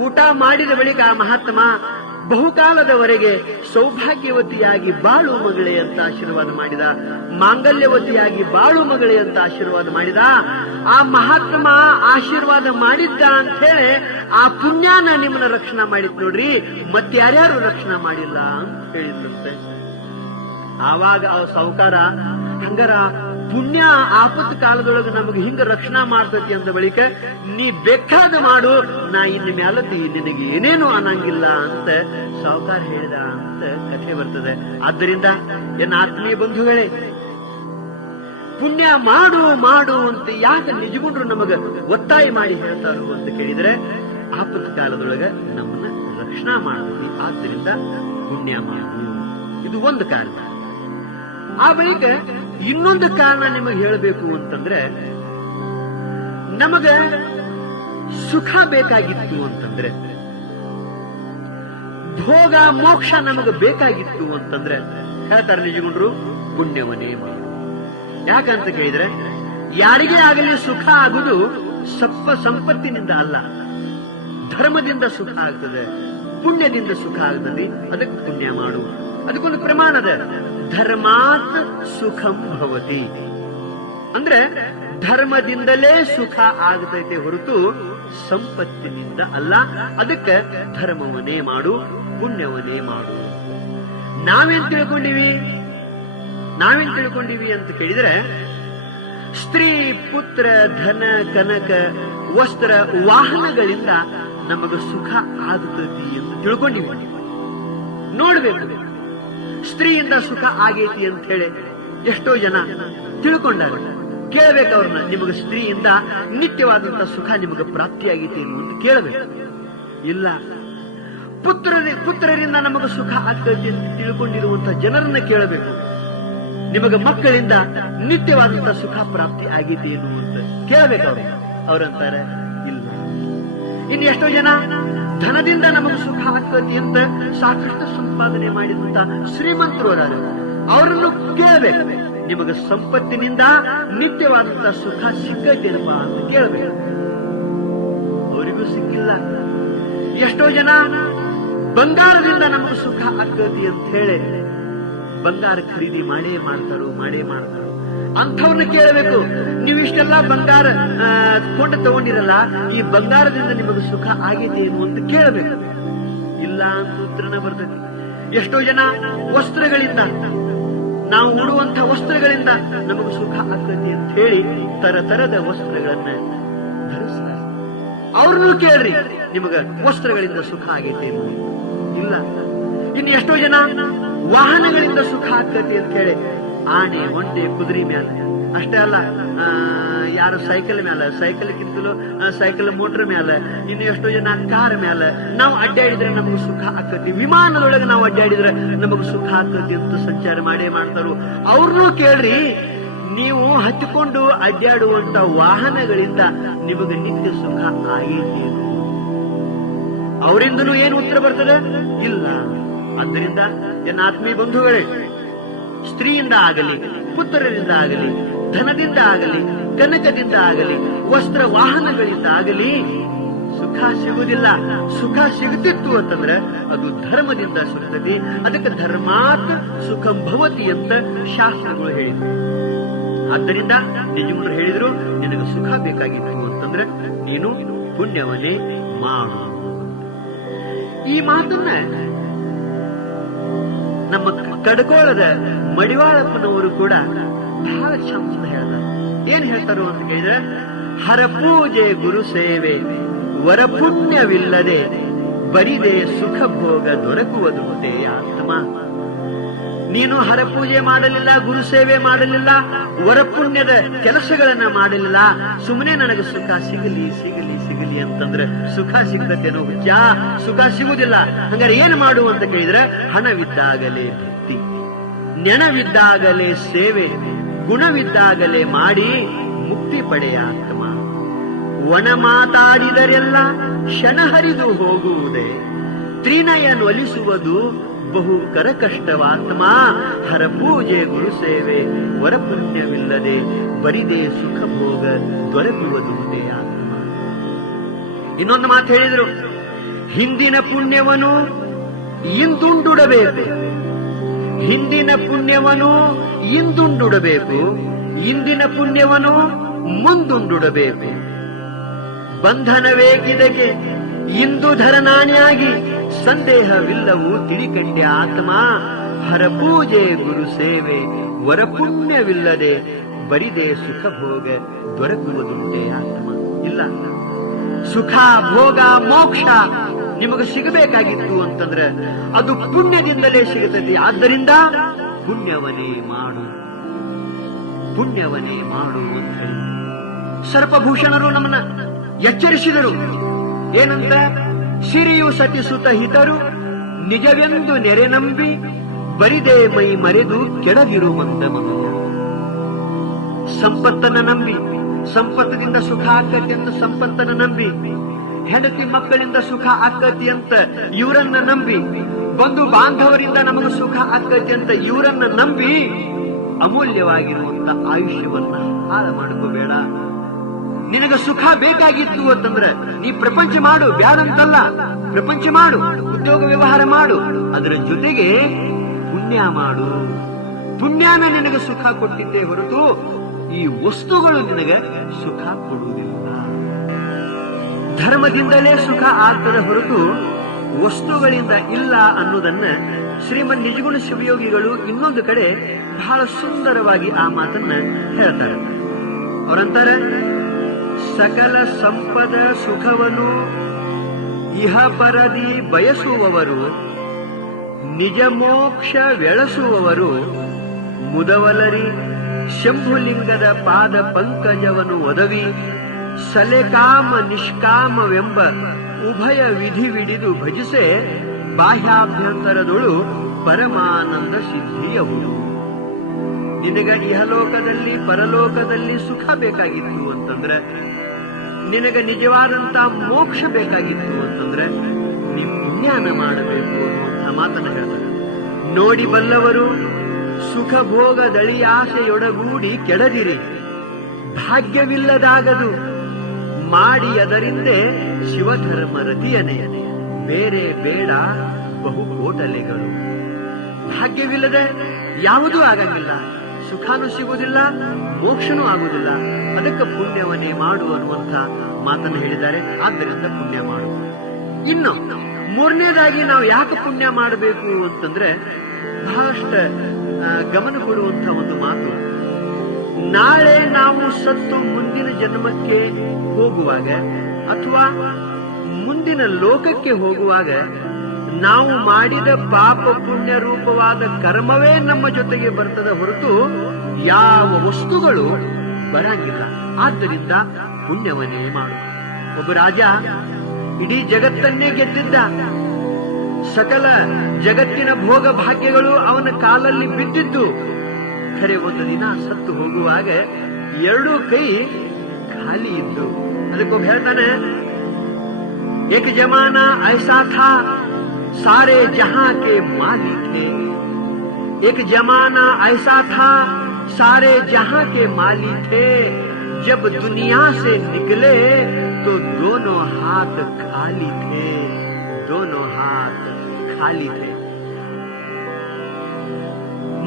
ಊಟ ಮಾಡಿದ ಬಳಿಕ ಆ ಮಹಾತ್ಮ ಬಹುಕಾಲದವರೆಗೆ ಸೌಭಾಗ್ಯವತಿಯಾಗಿ ಬಾಳು ಮಗಳೇ ಅಂತ ಆಶೀರ್ವಾದ ಮಾಡಿದ, ಮಾಂಗಲ್ಯವತಿಯಾಗಿ ಬಾಳು ಮಗಳೇ ಅಂತ ಆಶೀರ್ವಾದ ಮಾಡಿದ. ಆ ಮಹಾತ್ಮ ಆಶೀರ್ವಾದ ಮಾಡಿದ್ದ ಅಂತ ಹೇಳಿ ಆ ಪುಣ್ಯನ ನಿಮ್ಮನ್ನ ರಕ್ಷಣಾ ಮಾಡಿದ್ ನೋಡ್ರಿ, ಮತ್ತಾರ್ಯಾರು ರಕ್ಷಣಾ ಮಾಡಿಲ್ಲ ಅಂತ ಹೇಳಿದ್ರಂತೆ. ಆವಾಗ ಆ ಸಾಹುಕಾರ ಹಂಗಾರ ಪುಣ್ಯ ಆಪತ್ತು ಕಾಲದೊಳಗೆ ನಮಗೆ ಹಿಂಗ ರಕ್ಷಣಾ ಮಾಡ್ತತಿ ಅಂದ ಬಳಿಕ ನೀ ಬೇಕಾದ ಮಾಡು, ನಾ ಇನ್ನು ಮ್ಯಾಲತಿ ನಿನಗೆ ಏನೇನು ಅನ್ನಂಗಿಲ್ಲ ಅಂತ ಸಾಹುಕಾರ ಹೇಳಿದ ಅಂತ ಕಥೆ ಬರ್ತದೆ. ಆದ್ದರಿಂದ ಎನ್ನ ಆತ್ಮೀಯ ಬಂಧುಗಳೇ, ಪುಣ್ಯ ಮಾಡು ಮಾಡು ಅಂತ ಯಾಕೆ ನಿಜಗುಂಡ್ರು ನಮಗ ಒತ್ತಾಯ ಮಾಡಿ ಹೇಳ್ತಾರು ಅಂತ ಕೇಳಿದ್ರೆ, ಆಪತ್ತು ಕಾಲದೊಳಗ ನಮ್ಮನ್ನ ರಕ್ಷಣಾ ಮಾಡ್ತೀವಿ, ಆದ್ದರಿಂದ ಪುಣ್ಯ ಮಾಡು, ಇದು ಒಂದು ಕಾರಣ. ಆ ಬಳಿಕ ಇನ್ನೊಂದು ಕಾರಣ ನಿಮಗೆ ಹೇಳಬೇಕು ಅಂತಂದ್ರೆ, ನಮಗ ಸುಖ ಬೇಕಾಗಿತ್ತು ಅಂತಂದ್ರೆ, ಭೋಗ ಮೋಕ್ಷ ನಮಗ ಬೇಕಾಗಿತ್ತು ಅಂತಂದ್ರೆ ಹೇಳ್ತಾರೆ ನಿಜಗುಂಡ್ರು, ಪುಣ್ಯವನ್ನೇ ಮಾಡು. ಯಾಕಂತ ಕೇಳಿದ್ರೆ, ಯಾರಿಗೇ ಆಗಲಿ ಸುಖ ಆಗುವುದು ಸಂಪತ್ತಿನಿಂದ ಅಲ್ಲ, ಧರ್ಮದಿಂದ ಸುಖ ಆಗ್ತದೆ, ಪುಣ್ಯದಿಂದ ಸುಖ ಆಗ್ತದೆ. ಅದಕ್ಕೆ ಪುಣ್ಯ ಮಾಡು. ಅದಕ್ಕೊಂದು ಪ್ರಮಾಣದ ಧರ್ಮಾತ್ ಸುಖಂ ಭವತಿ ಅಂದ್ರೆ ಧರ್ಮದಿಂದಲೇ ಸುಖ ಆಗತೈತೆ ಹೊರತು ಸಂಪತ್ತಿನಿಂದ ಅಲ್ಲ. ಅದಕ್ಕೆ ಧರ್ಮವನ್ನೇ ಮಾಡು, ಪುಣ್ಯವನ್ನೇ ಮಾಡು. ನಾವೇನ್ ತಿಳ್ಕೊಂಡಿವಿ ಅಂತ ಕೇಳಿದ್ರೆ, ಸ್ತ್ರೀ, ಪುತ್ರ, ಧನ, ಕನಕ, ವಸ್ತ್ರ, ವಾಹನಗಳಿಂದ ನಮಗ ಸುಖ ಆಗುತ್ತದೆ ಅಂತ ತಿಳ್ಕೊಂಡಿವಿ. ನೋಡ್ಬೇಕು, ಸ್ತ್ರೀಯಿಂದ ಸುಖ ಆಗೈತಿ ಅಂತ ಹೇಳಿ ಎಷ್ಟೋ ಜನ ತಿಳ್ಕೊಂಡಾರ. ಕೇಳಬೇಕು ಅವ್ರನ್ನ, ನಿಮಗೆ ಸ್ತ್ರೀಯಿಂದ ನಿತ್ಯವಾದಂತಹ ಸುಖ ನಿಮಗೆ ಪ್ರಾಪ್ತಿಯಾಗೈತಿ ಅಂತ ಕೇಳಬೇಕು. ಇಲ್ಲ, ಪುತ್ರರಿಂದ ನಮಗೆ ಸುಖ ಆಗ್ತೈತಿ ಅಂತ ತಿಳ್ಕೊಂಡಿರುವಂತಹ ಜನರನ್ನ ಕೇಳಬೇಕು, ನಿಮಗೆ ಮಕ್ಕಳಿಂದ ನಿತ್ಯವಾದಂತಹ ಸುಖ ಪ್ರಾಪ್ತಿ ಆಗೈತಿ ಏನು ಅಂತ ಕೇಳಬೇಕು. ಅವ್ರಂತಾರೆ ಇಲ್ಲ. ಇನ್ನು ಎಷ್ಟೋ ಜನ ಧನದಿಂದ ನಮಗೆ ಸುಖ ಆಗ್ತತಿ ಅಂತ ಸಾಕಷ್ಟು ಸಂಪಾದನೆ ಮಾಡಿದಂತ ಶ್ರೀಮಂತರು ಅದಾರ, ಅವರನ್ನು ಕೇಳಬೇಕು, ನಿಮಗೆ ಸಂಪತ್ತಿನಿಂದ ನಿತ್ಯವಾದಂತಹ ಸುಖ ಸಿಕ್ಕೈತೇನಪ್ಪ ಅಂತ ಕೇಳಬೇಕು. ಅವರಿಗೂ ಸಿಕ್ಕಿಲ್ಲ. ಎಷ್ಟೋ ಜನ ಬಂಗಾರದಿಂದ ನಮಗೆ ಸುಖ ಆಗ್ತತಿ ಅಂತ ಹೇಳಿ ಬಂಗಾರ ಖರೀದಿ ಮಾಡೇ ಮಾಡ್ತಾರೋ. ಅಂಥವ್ರನ್ನ ಕೇಳಬೇಕು, ನೀವು ಇಷ್ಟೆಲ್ಲ ಬಂಗಾರ ಕೊಂಡು ತಗೊಂಡಿರಲ್ಲ, ಈ ಬಂಗಾರದಿಂದ ನಿಮಗೆ ಸುಖ ಆಗಿದೆ ಏನು ಅಂತ ಕೇಳಬೇಕು. ಇಲ್ಲ ಅಂತ ಉತ್ತರನ ಬರ್ತದೆ. ಎಷ್ಟೋ ಜನ ವಸ್ತ್ರಗಳಿಂದ, ನಾವು ಉಡುವಂತ ವಸ್ತ್ರಗಳಿಂದ ನಮಗೆ ಸುಖ ಆಗ್ತದೆ ಅಂತ ಹೇಳಿ ತರದ ವಸ್ತ್ರಗಳನ್ನ ಧರಿಸ್ತಾರೆ. ಅವ್ರನ್ನೂ ಕೇಳ್ರಿ, ನಿಮಗ ವಸ್ತ್ರಗಳಿಂದ ಸುಖ ಆಗೈತೆ ಏನು? ಇಲ್ಲ. ಇನ್ನು ಎಷ್ಟೋ ಜನ ವಾಹನಗಳಿಂದ ಸುಖ ಆಗ್ತೈತಿ ಅಂತ ಹೇಳಿ ಆನೆ, ಒಂಟೆ, ಕುದುರೆ ಮ್ಯಾಲ, ಅಷ್ಟೇ ಅಲ್ಲ, ಯಾರು ಸೈಕಲ್ ಮ್ಯಾಲ, ಸೈಕಲ್ಗಿಂತಲೂ ಸೈಕಲ್ ಮೋಟರ್ ಮ್ಯಾಲ, ಇನ್ನು ಎಷ್ಟೋ ಜನ ಕಾರ್ ಮ್ಯಾಲ ನಾವು ಅಡ್ಡಾಡಿದ್ರೆ ನಮಗೂ ಸುಖ ಆಗ್ತತಿ, ವಿಮಾನದೊಳಗೆ ನಾವು ಅಡ್ಡಾಡಿದ್ರೆ ನಮಗೂ ಸುಖ ಆಗ್ತತಿ ಅಂತ ಸಂಚಾರ ಮಾಡೇ ಮಾಡ್ತಾರೋ. ಅವ್ರನ್ನೂ ಕೇಳ್ರಿ, ನೀವು ಹಚ್ಚಿಕೊಂಡು ಅಡ್ಡಾಡುವಂತ ವಾಹನಗಳಿಂದ ನಿಮಗೆ ನಿತ್ಯ ಸುಖ ಆಗೈತಿ? ಅವರಿಂದಲೂ ಏನು ಉತ್ತರ ಬರ್ತದೆ? ಇಲ್ಲ. ಆದ್ದರಿಂದ ಎನ್ನ ಆತ್ಮೀಯ ಬಂಧುಗಳೇ, ಸ್ತ್ರೀಯಿಂದ ಆಗಲಿ, ಪುತ್ರರಿಂದ ಆಗಲಿ, ಧನದಿಂದ ಆಗಲಿ, ಕನಕದಿಂದ ಆಗಲಿ, ವಸ್ತ್ರ ವಾಹನಗಳಿಂದ ಆಗಲಿ ಸುಖ ಸಿಗುವುದಿಲ್ಲ. ಸುಖ ಸಿಗುತ್ತಿತ್ತು ಅಂತಂದ್ರೆ ಅದು ಧರ್ಮದಿಂದ ಸಿಗುತ್ತದೆ. ಅದಕ್ಕೆ ಧರ್ಮಾತ್ ಸುಖಂ ಭವತಿ ಅಂತ ಶಾಸ್ತ್ರಗಳು ಹೇಳಿದ್ರು. ಆದ್ದರಿಂದ ನಿಜಗುಂಡ್ರು ಹೇಳಿದ್ರು, ನಿನಗೆ ಸುಖ ಬೇಕಾಗಿತ್ತು ಅಂತಂದ್ರೆ ನೀನು ಪುಣ್ಯವನ್ನೇ ಮಾಡು. ಈ ಮಾತನ್ನ ನಮ್ಮ ಕಡ್ಕೋಳದ ಮಡಿವಾಳಪ್ಪನವರು ಕೂಡ ಬಹಳ ಚಂದ ಹೇಳ್ತಾರೆ. ಏನ್ ಹೇಳ್ತಾರೋ ಅಂತ ಕೇಳಿದ್ರೆ, ಹರಪೂಜೆ ಗುರು ಸೇವೆ ವರಪುಣ್ಯವಿಲ್ಲದೆ ಬರಿದೆ ಸುಖ ಭೋಗ ದೊರಕುವುದು ಆತ್ಮ. ನೀನು ಹರಪೂಜೆ ಮಾಡಲಿಲ್ಲ, ಗುರು ಸೇವೆ ಮಾಡಲಿಲ್ಲ, ವರಪುಣ್ಯದ ಕೆಲಸಗಳನ್ನ ಮಾಡಲಿಲ್ಲ, ಸುಮ್ಮನೆ ನನಗೆ ಸುಖ ಸಿಗಲಿ ಸಿಗಲಿ ಸಿಗಲಿ ಅಂತಂದ್ರೆ ಸುಖ ಸಿಗ್ತತೇನೋ? ಹುಚ್ಚ, ಸುಖ ಸಿಗುವುದಿಲ್ಲ. ಹಂಗಾರೆ ಏನ್ ಮಾಡು ಅಂತ ಕೇಳಿದ್ರೆ, ಹಣವಿದ್ದಾಗಲೇ ಭಕ್ತಿ, ನೆನವಿದ್ದಾಗಲೇ ಸೇವೆ, ಗುಣವಿದ್ದಾಗಲೇ ಮಾಡಿ ಮುಕ್ತಿ ಪಡೆಯ ಆತ್ಮ. ಒಣ ಮಾತಾಡಿದರೆಲ್ಲ ಕ್ಷಣ ಹರಿದು ಹೋಗುವುದೇ, ತ್ರಿನಯ ಒಲಿಸುವುದು ಬಹು ಕರಕಷ್ಟವಾತ್ಮ ಹರಪೂಜೆ ಗುರು ಸೇವೆ ವರಪುಣ್ಯವಿಲ್ಲದೆ ಬರಿದೇ ಸುಖ ಭೋಗ ದೊರಕುವುದುಂಟೆ ಆತ್ಮ. ಇನ್ನೊಂದು ಮಾತು ಹೇಳಿದರು, ಹಿಂದಿನ ಪುಣ್ಯವನ್ನು ಇಂದುಂಡುಡಬೇಕು, ಹಿಂದಿನ ಪುಣ್ಯವನ್ನು ಇಂದುಂಡುಡಬೇಕು, ಇಂದಿನ ಪುಣ್ಯವನ್ನು ಮುಂದುಂಡುಡಬೇಕು. ಬಂಧನವೇಗಿದಕ್ಕೆ ಇಂದು ಧರನಾಣಿಯಾಗಿ ಸಂದೇಹವಿಲ್ಲವೂ ತಿಳಿಕಂಡೆ ಆತ್ಮ ಹರಪೂಜೆ ಗುರು ಸೇವೆ ವರಪುಣ್ಯವಿಲ್ಲದೆ ಬರಿದೇ ಸುಖ ಭೋಗ ದೊರಕುವುದುಂಟೆ ಆತ್ಮ. ಇಲ್ಲ, ಸುಖ ಭೋಗ ಮೋಕ್ಷ ನಿಮಗೆ ಸಿಗಬೇಕಾಗಿತ್ತು ಅಂತಂದ್ರೆ ಅದು ಪುಣ್ಯದಿಂದಲೇ ಸಿಗುತ್ತದೆ. ಆದ್ದರಿಂದ ಪುಣ್ಯವನ್ನೇ ಮಾಡು, ಪುಣ್ಯವನ್ನೇ ಮಾಡು ಅಂತ ಹೇಳಿ ಸರ್ಪಭೂಷಣರು ನಮ್ಮನ್ನ ಎಚ್ಚರಿಸಿದರು. ಏನಂತ? ಸಿರಿಯು ಸತಿಸುತ ಹಿತರು ನಿಜವೆಂದು ನೆರೆ ನಂಬಿ ಬರಿದೇ ಮೈ ಮರೆದು ಕೆಡದಿರುವಂತ ಮನುಷ್ಯ. ಸಂಪತ್ತನ್ನ ನಂಬಿ, ಸಂಪತ್ತಿನಿಂದ ಸುಖ ಆಕತಿ ಅಂತ ಸಂಪತ್ತನ್ನ ನಂಬಿ, ಹೆಂಡತಿ ಮಕ್ಕಳಿಂದ ಸುಖ ಆಕತಿ ಅಂತ ಇವರನ್ನ ನಂಬಿ, ಬಂಧು ಬಾಂಧವರಿಂದ ನಮಗೆ ಸುಖ ಆಕತಿ ಅಂತ ಇವರನ್ನ ನಂಬಿ ಅಮೂಲ್ಯವಾಗಿರುವಂತ ಆಯುಷ್ಯವನ್ನ ಹಾಳು ಮಾಡ್ಕೋಬೇಡ. ನಿನಗ ಸುಖ ಬೇಕಾಗಿತ್ತು ಅಂತಂದ್ರೆ ನೀ ಪ್ರಪಂಚ ಮಾಡು, ಬ್ಯಾದಂತಲ್ಲ, ಪ್ರಪಂಚ ಮಾಡು, ಉದ್ಯೋಗ ವ್ಯವಹಾರ ಮಾಡು, ಅದರ ಜೊತೆಗೆ ಪುಣ್ಯ ಮಾಡು. ಪುಣ್ಯನ ನಿನಗೆ ಸುಖ ಕೊಟ್ಟಿದ್ದೇ ಹೊರತು ಈ ವಸ್ತುಗಳು ನಿನಗೆ ಸುಖ ಕೊಡುವುದಿಲ್ಲ. ಧರ್ಮದಿಂದಲೇ ಸುಖ ಆಗ್ತದೆ ಹೊರತು ವಸ್ತುಗಳಿಂದ ಇಲ್ಲ ಅನ್ನೋದನ್ನ ಶ್ರೀಮನ್ ನಿಜಗುಣ ಶಿವಯೋಗಿಗಳು ಇನ್ನೊಂದು ಕಡೆ ಬಹಳ ಸುಂದರವಾಗಿ ಆ ಮಾತನ್ನ ಹೇಳ್ತಾರೆ. ಅವರಂತಾರೆ, ಸಕಲ ಸಂಪದ ಸುಖವನ್ನು ಇಹ ಪರದಿ ಬಯಸುವವರು, ನಿಜ ಮೋಕ್ಷವೆಳಸುವವರು ಮುದವಲರಿ ಶಂಭುಲಿಂಗದ ಪಾದ ಪಂಕಜವನ್ನು ಒದವಿ ಸಲೆಕಾಮ ನಿಷ್ಕಾಮವೆಂಬ ಉಭಯ ವಿಧಿವಿಡಿದು ಭಜಿಸೆ ಬಾಹ್ಯಾಭ್ಯಂತರದೊಳು ಪರಮಾನಂದ ಸಿದ್ಧಿಯವುದು. ನಿನಗ ಇಹಲೋಕದಲ್ಲಿ ಪರಲೋಕದಲ್ಲಿ ಸುಖ ಬೇಕಾಗಿತ್ತು ಅಂತಂದ್ರೆ, ನಿನಗ ನಿಜವಾದಂತ ಮೋಕ್ಷ ಬೇಕಾಗಿತ್ತು ಅಂತಂದ್ರೆ ನೀ ಪುಣ್ಯನ ಮಾಡಬೇಕು ಅನ್ನುವಂಥ ಮಾತನ್ನ ಹೇಳ್ತಾರೆ. ನೋಡಿ ಬಲ್ಲವರು ಸುಖ ಭೋಗದಳಿಯಾಸೆಯೊಡಗೂಡಿ ಕೆಡದಿರಿ, ಭಾಗ್ಯವಿಲ್ಲದಾಗದು ಮಾಡಿ ಅದರಿಂದೆ ಶಿವಧರ್ಮ ರತಿಯನೇ ಬೇರೆ ಬೇಡ ಬಹುಕೋಟಲೆಗಳು. ಭಾಗ್ಯವಿಲ್ಲದೆ ಯಾವುದೂ ಆಗಂಗಿಲ್ಲ, ಸುಖನೂ ಸಿಗುವುದಿಲ್ಲ, ಮೋಕ್ಷನೂ ಆಗುವುದಿಲ್ಲ. ಅದಕ್ಕೆ ಪುಣ್ಯವನ್ನೇ ಮಾಡು ಅನ್ನುವಂಥ ಮಾತನ್ನು ಹೇಳಿದ್ದಾರೆ. ಆದ್ದರಿಂದ ಪುಣ್ಯ ಮಾಡು. ಇನ್ನು ಮೂರನೇದಾಗಿ ನಾವು ಯಾಕೆ ಪುಣ್ಯ ಮಾಡಬೇಕು ಅಂತಂದ್ರೆ ಬಹಳಷ್ಟು ಗಮನ ಕೊಡುವಂತ ಒಂದು ಮಾತು. ನಾಳೆ ನಾವು ಸತ್ತು ಮುಂದಿನ ಜನ್ಮಕ್ಕೆ ಹೋಗುವಾಗ ಅಥವಾ ಮುಂದಿನ ಲೋಕಕ್ಕೆ ಹೋಗುವಾಗ ನಾವು ಮಾಡಿದ ಪಾಪ ಪುಣ್ಯ ರೂಪವಾದ ಕರ್ಮವೇ ನಮ್ಮ ಜೊತೆಗೆ ಬರ್ತದೆ ಹೊರತು ಯಾವ ವಸ್ತುಗಳು ಬರಂಗಿಲ್ಲ. ಆದ್ದರಿಂದ ಪುಣ್ಯವನ್ನೇ ಮಾಡು. ಒಬ್ಬ ರಾಜ ಇಡೀ ಜಗತ್ತನ್ನೇ ಗೆದ್ದಿದ್ದ. ಸಕಲ ಜಗತ್ತಿನ ಭೋಗ ಭಾಗ್ಯಗಳು ಅವನ ಕಾಲಲ್ಲಿ ಬಿದ್ದಿದ್ದು. ಖರೆ ಒಂದು ದಿನ ಸತ್ತು ಹೋಗುವಾಗ ಎರಡೂ ಕೈ ಖಾಲಿ ಇದ್ದು. ಅದಕ್ಕೊಬ್ಬ ಹೇಳ್ತಾನೆ, ಏಕ ಜಮಾನ ಐಸಾ ಥಾ सारे जहां के मालिक थे, एक जमाना ऐसा था सारे जहां के मालिक थे, जब दुनिया से निकले तो दोनों हाथ खाली थे, दोनों हाथ खाली थे.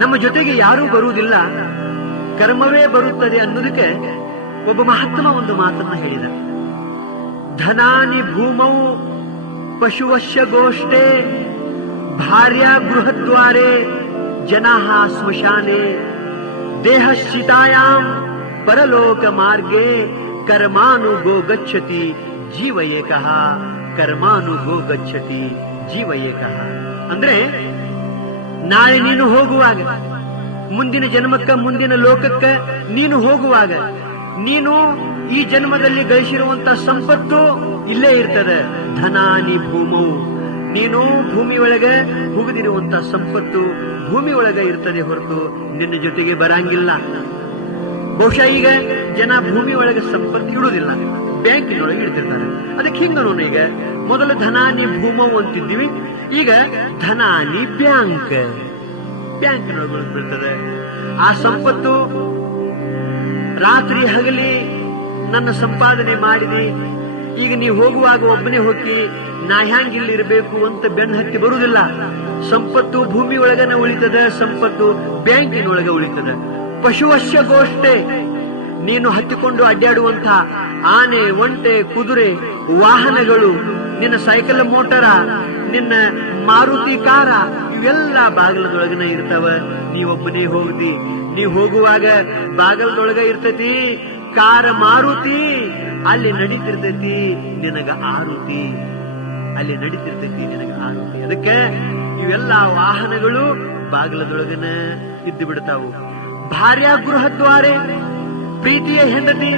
ನಮ್ಮ ಜೊತೆಗೆ ಯಾರೂ ಬರುವುದಿಲ್ಲ, ಕರ್ಮವೇ ಬರುತ್ತದೆ ಅನ್ನೋದಕ್ಕೆ ಒಬ್ಬ ಮಹಾತ್ಮ ಒಂದು ಮಾತನ್ನ ಹೇಳಿದ. ಧನಾನಿ ಭೂಮೌ ಪಶುವಶ್ಯ ಗೋಷ್ಠೆ ಭಾರ್ಯ ಗೃಹದ್ವಾರೆ ಜನಾಃ ಸ್ಮಶಾನೆ ದೇಹಶ್ಚಿತಾಯಾಂ ಪರಲೋಕ ಮಾರ್ಗೆ ಕರ್ಮಾನುಗೋ ಗಚ್ಚತಿ ಜೀವ ಏಕಃ, ಕರ್ಮಾನುಗೋ ಗಚ್ಚತಿ ಜೀವ ಏಕಃ. ಅಂದ್ರೆ ನಾಳೆ ನೀನು ಹೋಗುವಾಗ, ಮುಂದಿನ ಜನ್ಮಕ್ಕ ಮುಂದಿನ ಲೋಕಕ್ಕ ನೀನು ಹೋಗುವಾಗ, ನೀನು ಈ ಜನ್ಮದಲ್ಲಿ ಗಳಿಸಿರುವಂತ ಸಂಪತ್ತು ಇಲ್ಲೇ ಇರ್ತದೆ. ಧನಾನಿ ಭೂಮೌ, ನೀನು ಭೂಮಿ ಒಳಗೆ ಹುಗಿದಿರುವಂತ ಸಂಪತ್ತು ಭೂಮಿ ಒಳಗೆ ಇರ್ತದೆ ಹೊರತು ನಿನ್ನ ಜೊತೆಗೆ ಬರಂಗಿಲ್ಲ. ಬಹುಶಃ ಈಗ ಜನ ಭೂಮಿ ಒಳಗೆ ಸಂಪತ್ತು ಇಡುವುದಿಲ್ಲ, ಬ್ಯಾಂಕಿನೊಳಗೆ ಇಡ್ತಿರ್ತಾರೆ. ಅದಕ್ಕೆ ಹಿಂಗನು ಈಗ ಮೊದಲು ಧನಾನಿ ಭೂಮವು ಅಂತಿದ್ವಿ, ಈಗ ಧನಾನಿ ಬ್ಯಾಂಕ್ ಬೀಳ್ತದೆ. ಆ ಸಂಪತ್ತು ರಾತ್ರಿ ಹಗಲಿ ನನ್ನ ಸಂಪಾದನೆ ಮಾಡಿದೆ, ಈಗ ನೀವು ಹೋಗುವಾಗ ಒಬ್ಬನೇ ಹೋಗಿ ನಾ ಹ್ಯಾಂಗಿಲ್ಲಿರಬೇಕು ಅಂತ ಬೆನ್ನು ಹತ್ತಿ ಬರುವುದಿಲ್ಲ. ಸಂಪತ್ತು ಭೂಮಿ ಒಳಗನೆ ಉಳಿತದ, ಸಂಪತ್ತು ಬ್ಯಾಂಕಿನೊಳಗೆ ಉಳಿತದ. ಪಶುವಶ್ಯ ಗೋಷ್ಠೆ, ನೀನು ಹತ್ತಿಕೊಂಡು ಅಡ್ಡಾಡುವಂತ ಆನೆ, ಒಂಟೆ, ಕುದುರೆ, ವಾಹನಗಳು, ನಿನ್ನ ಸೈಕಲ್ ಮೋಟರ, ನಿನ್ನ ಮಾರುತಿ ಕಾರ, ಇವೆಲ್ಲ ಬಾಗಿಲದೊಳಗನೆ ಇರ್ತಾವ. ನೀವೊಬ್ಬನೇ ಹೋಗ್ತಿ, ನೀವು ಹೋಗುವಾಗ ಬಾಗಲದೊಳಗ ಇರ್ತೈತಿ ಕಾರ ಮಾರುತಿ, ಅಲ್ಲಿ ನಡೀತಿರ್ತೈತಿ ನಿನಗ ಆರುತಿ, ಅಲ್ಲಿ ನಡೀತಿರ್ತೈತಿ ನಿನಗ ಆರುತಿ. ಅದಕ್ಕೆ ಇವೆಲ್ಲ ವಾಹನಗಳು ಬಾಗಿಲದೊಳಗನ ಇದ್ದು ಬಿಡ್ತಾವು. ಭಾರ್ಯ ಗೃಹದ್ವಾರೆ, ಪ್ರೀತಿಯ ಹೆಂಡತಿ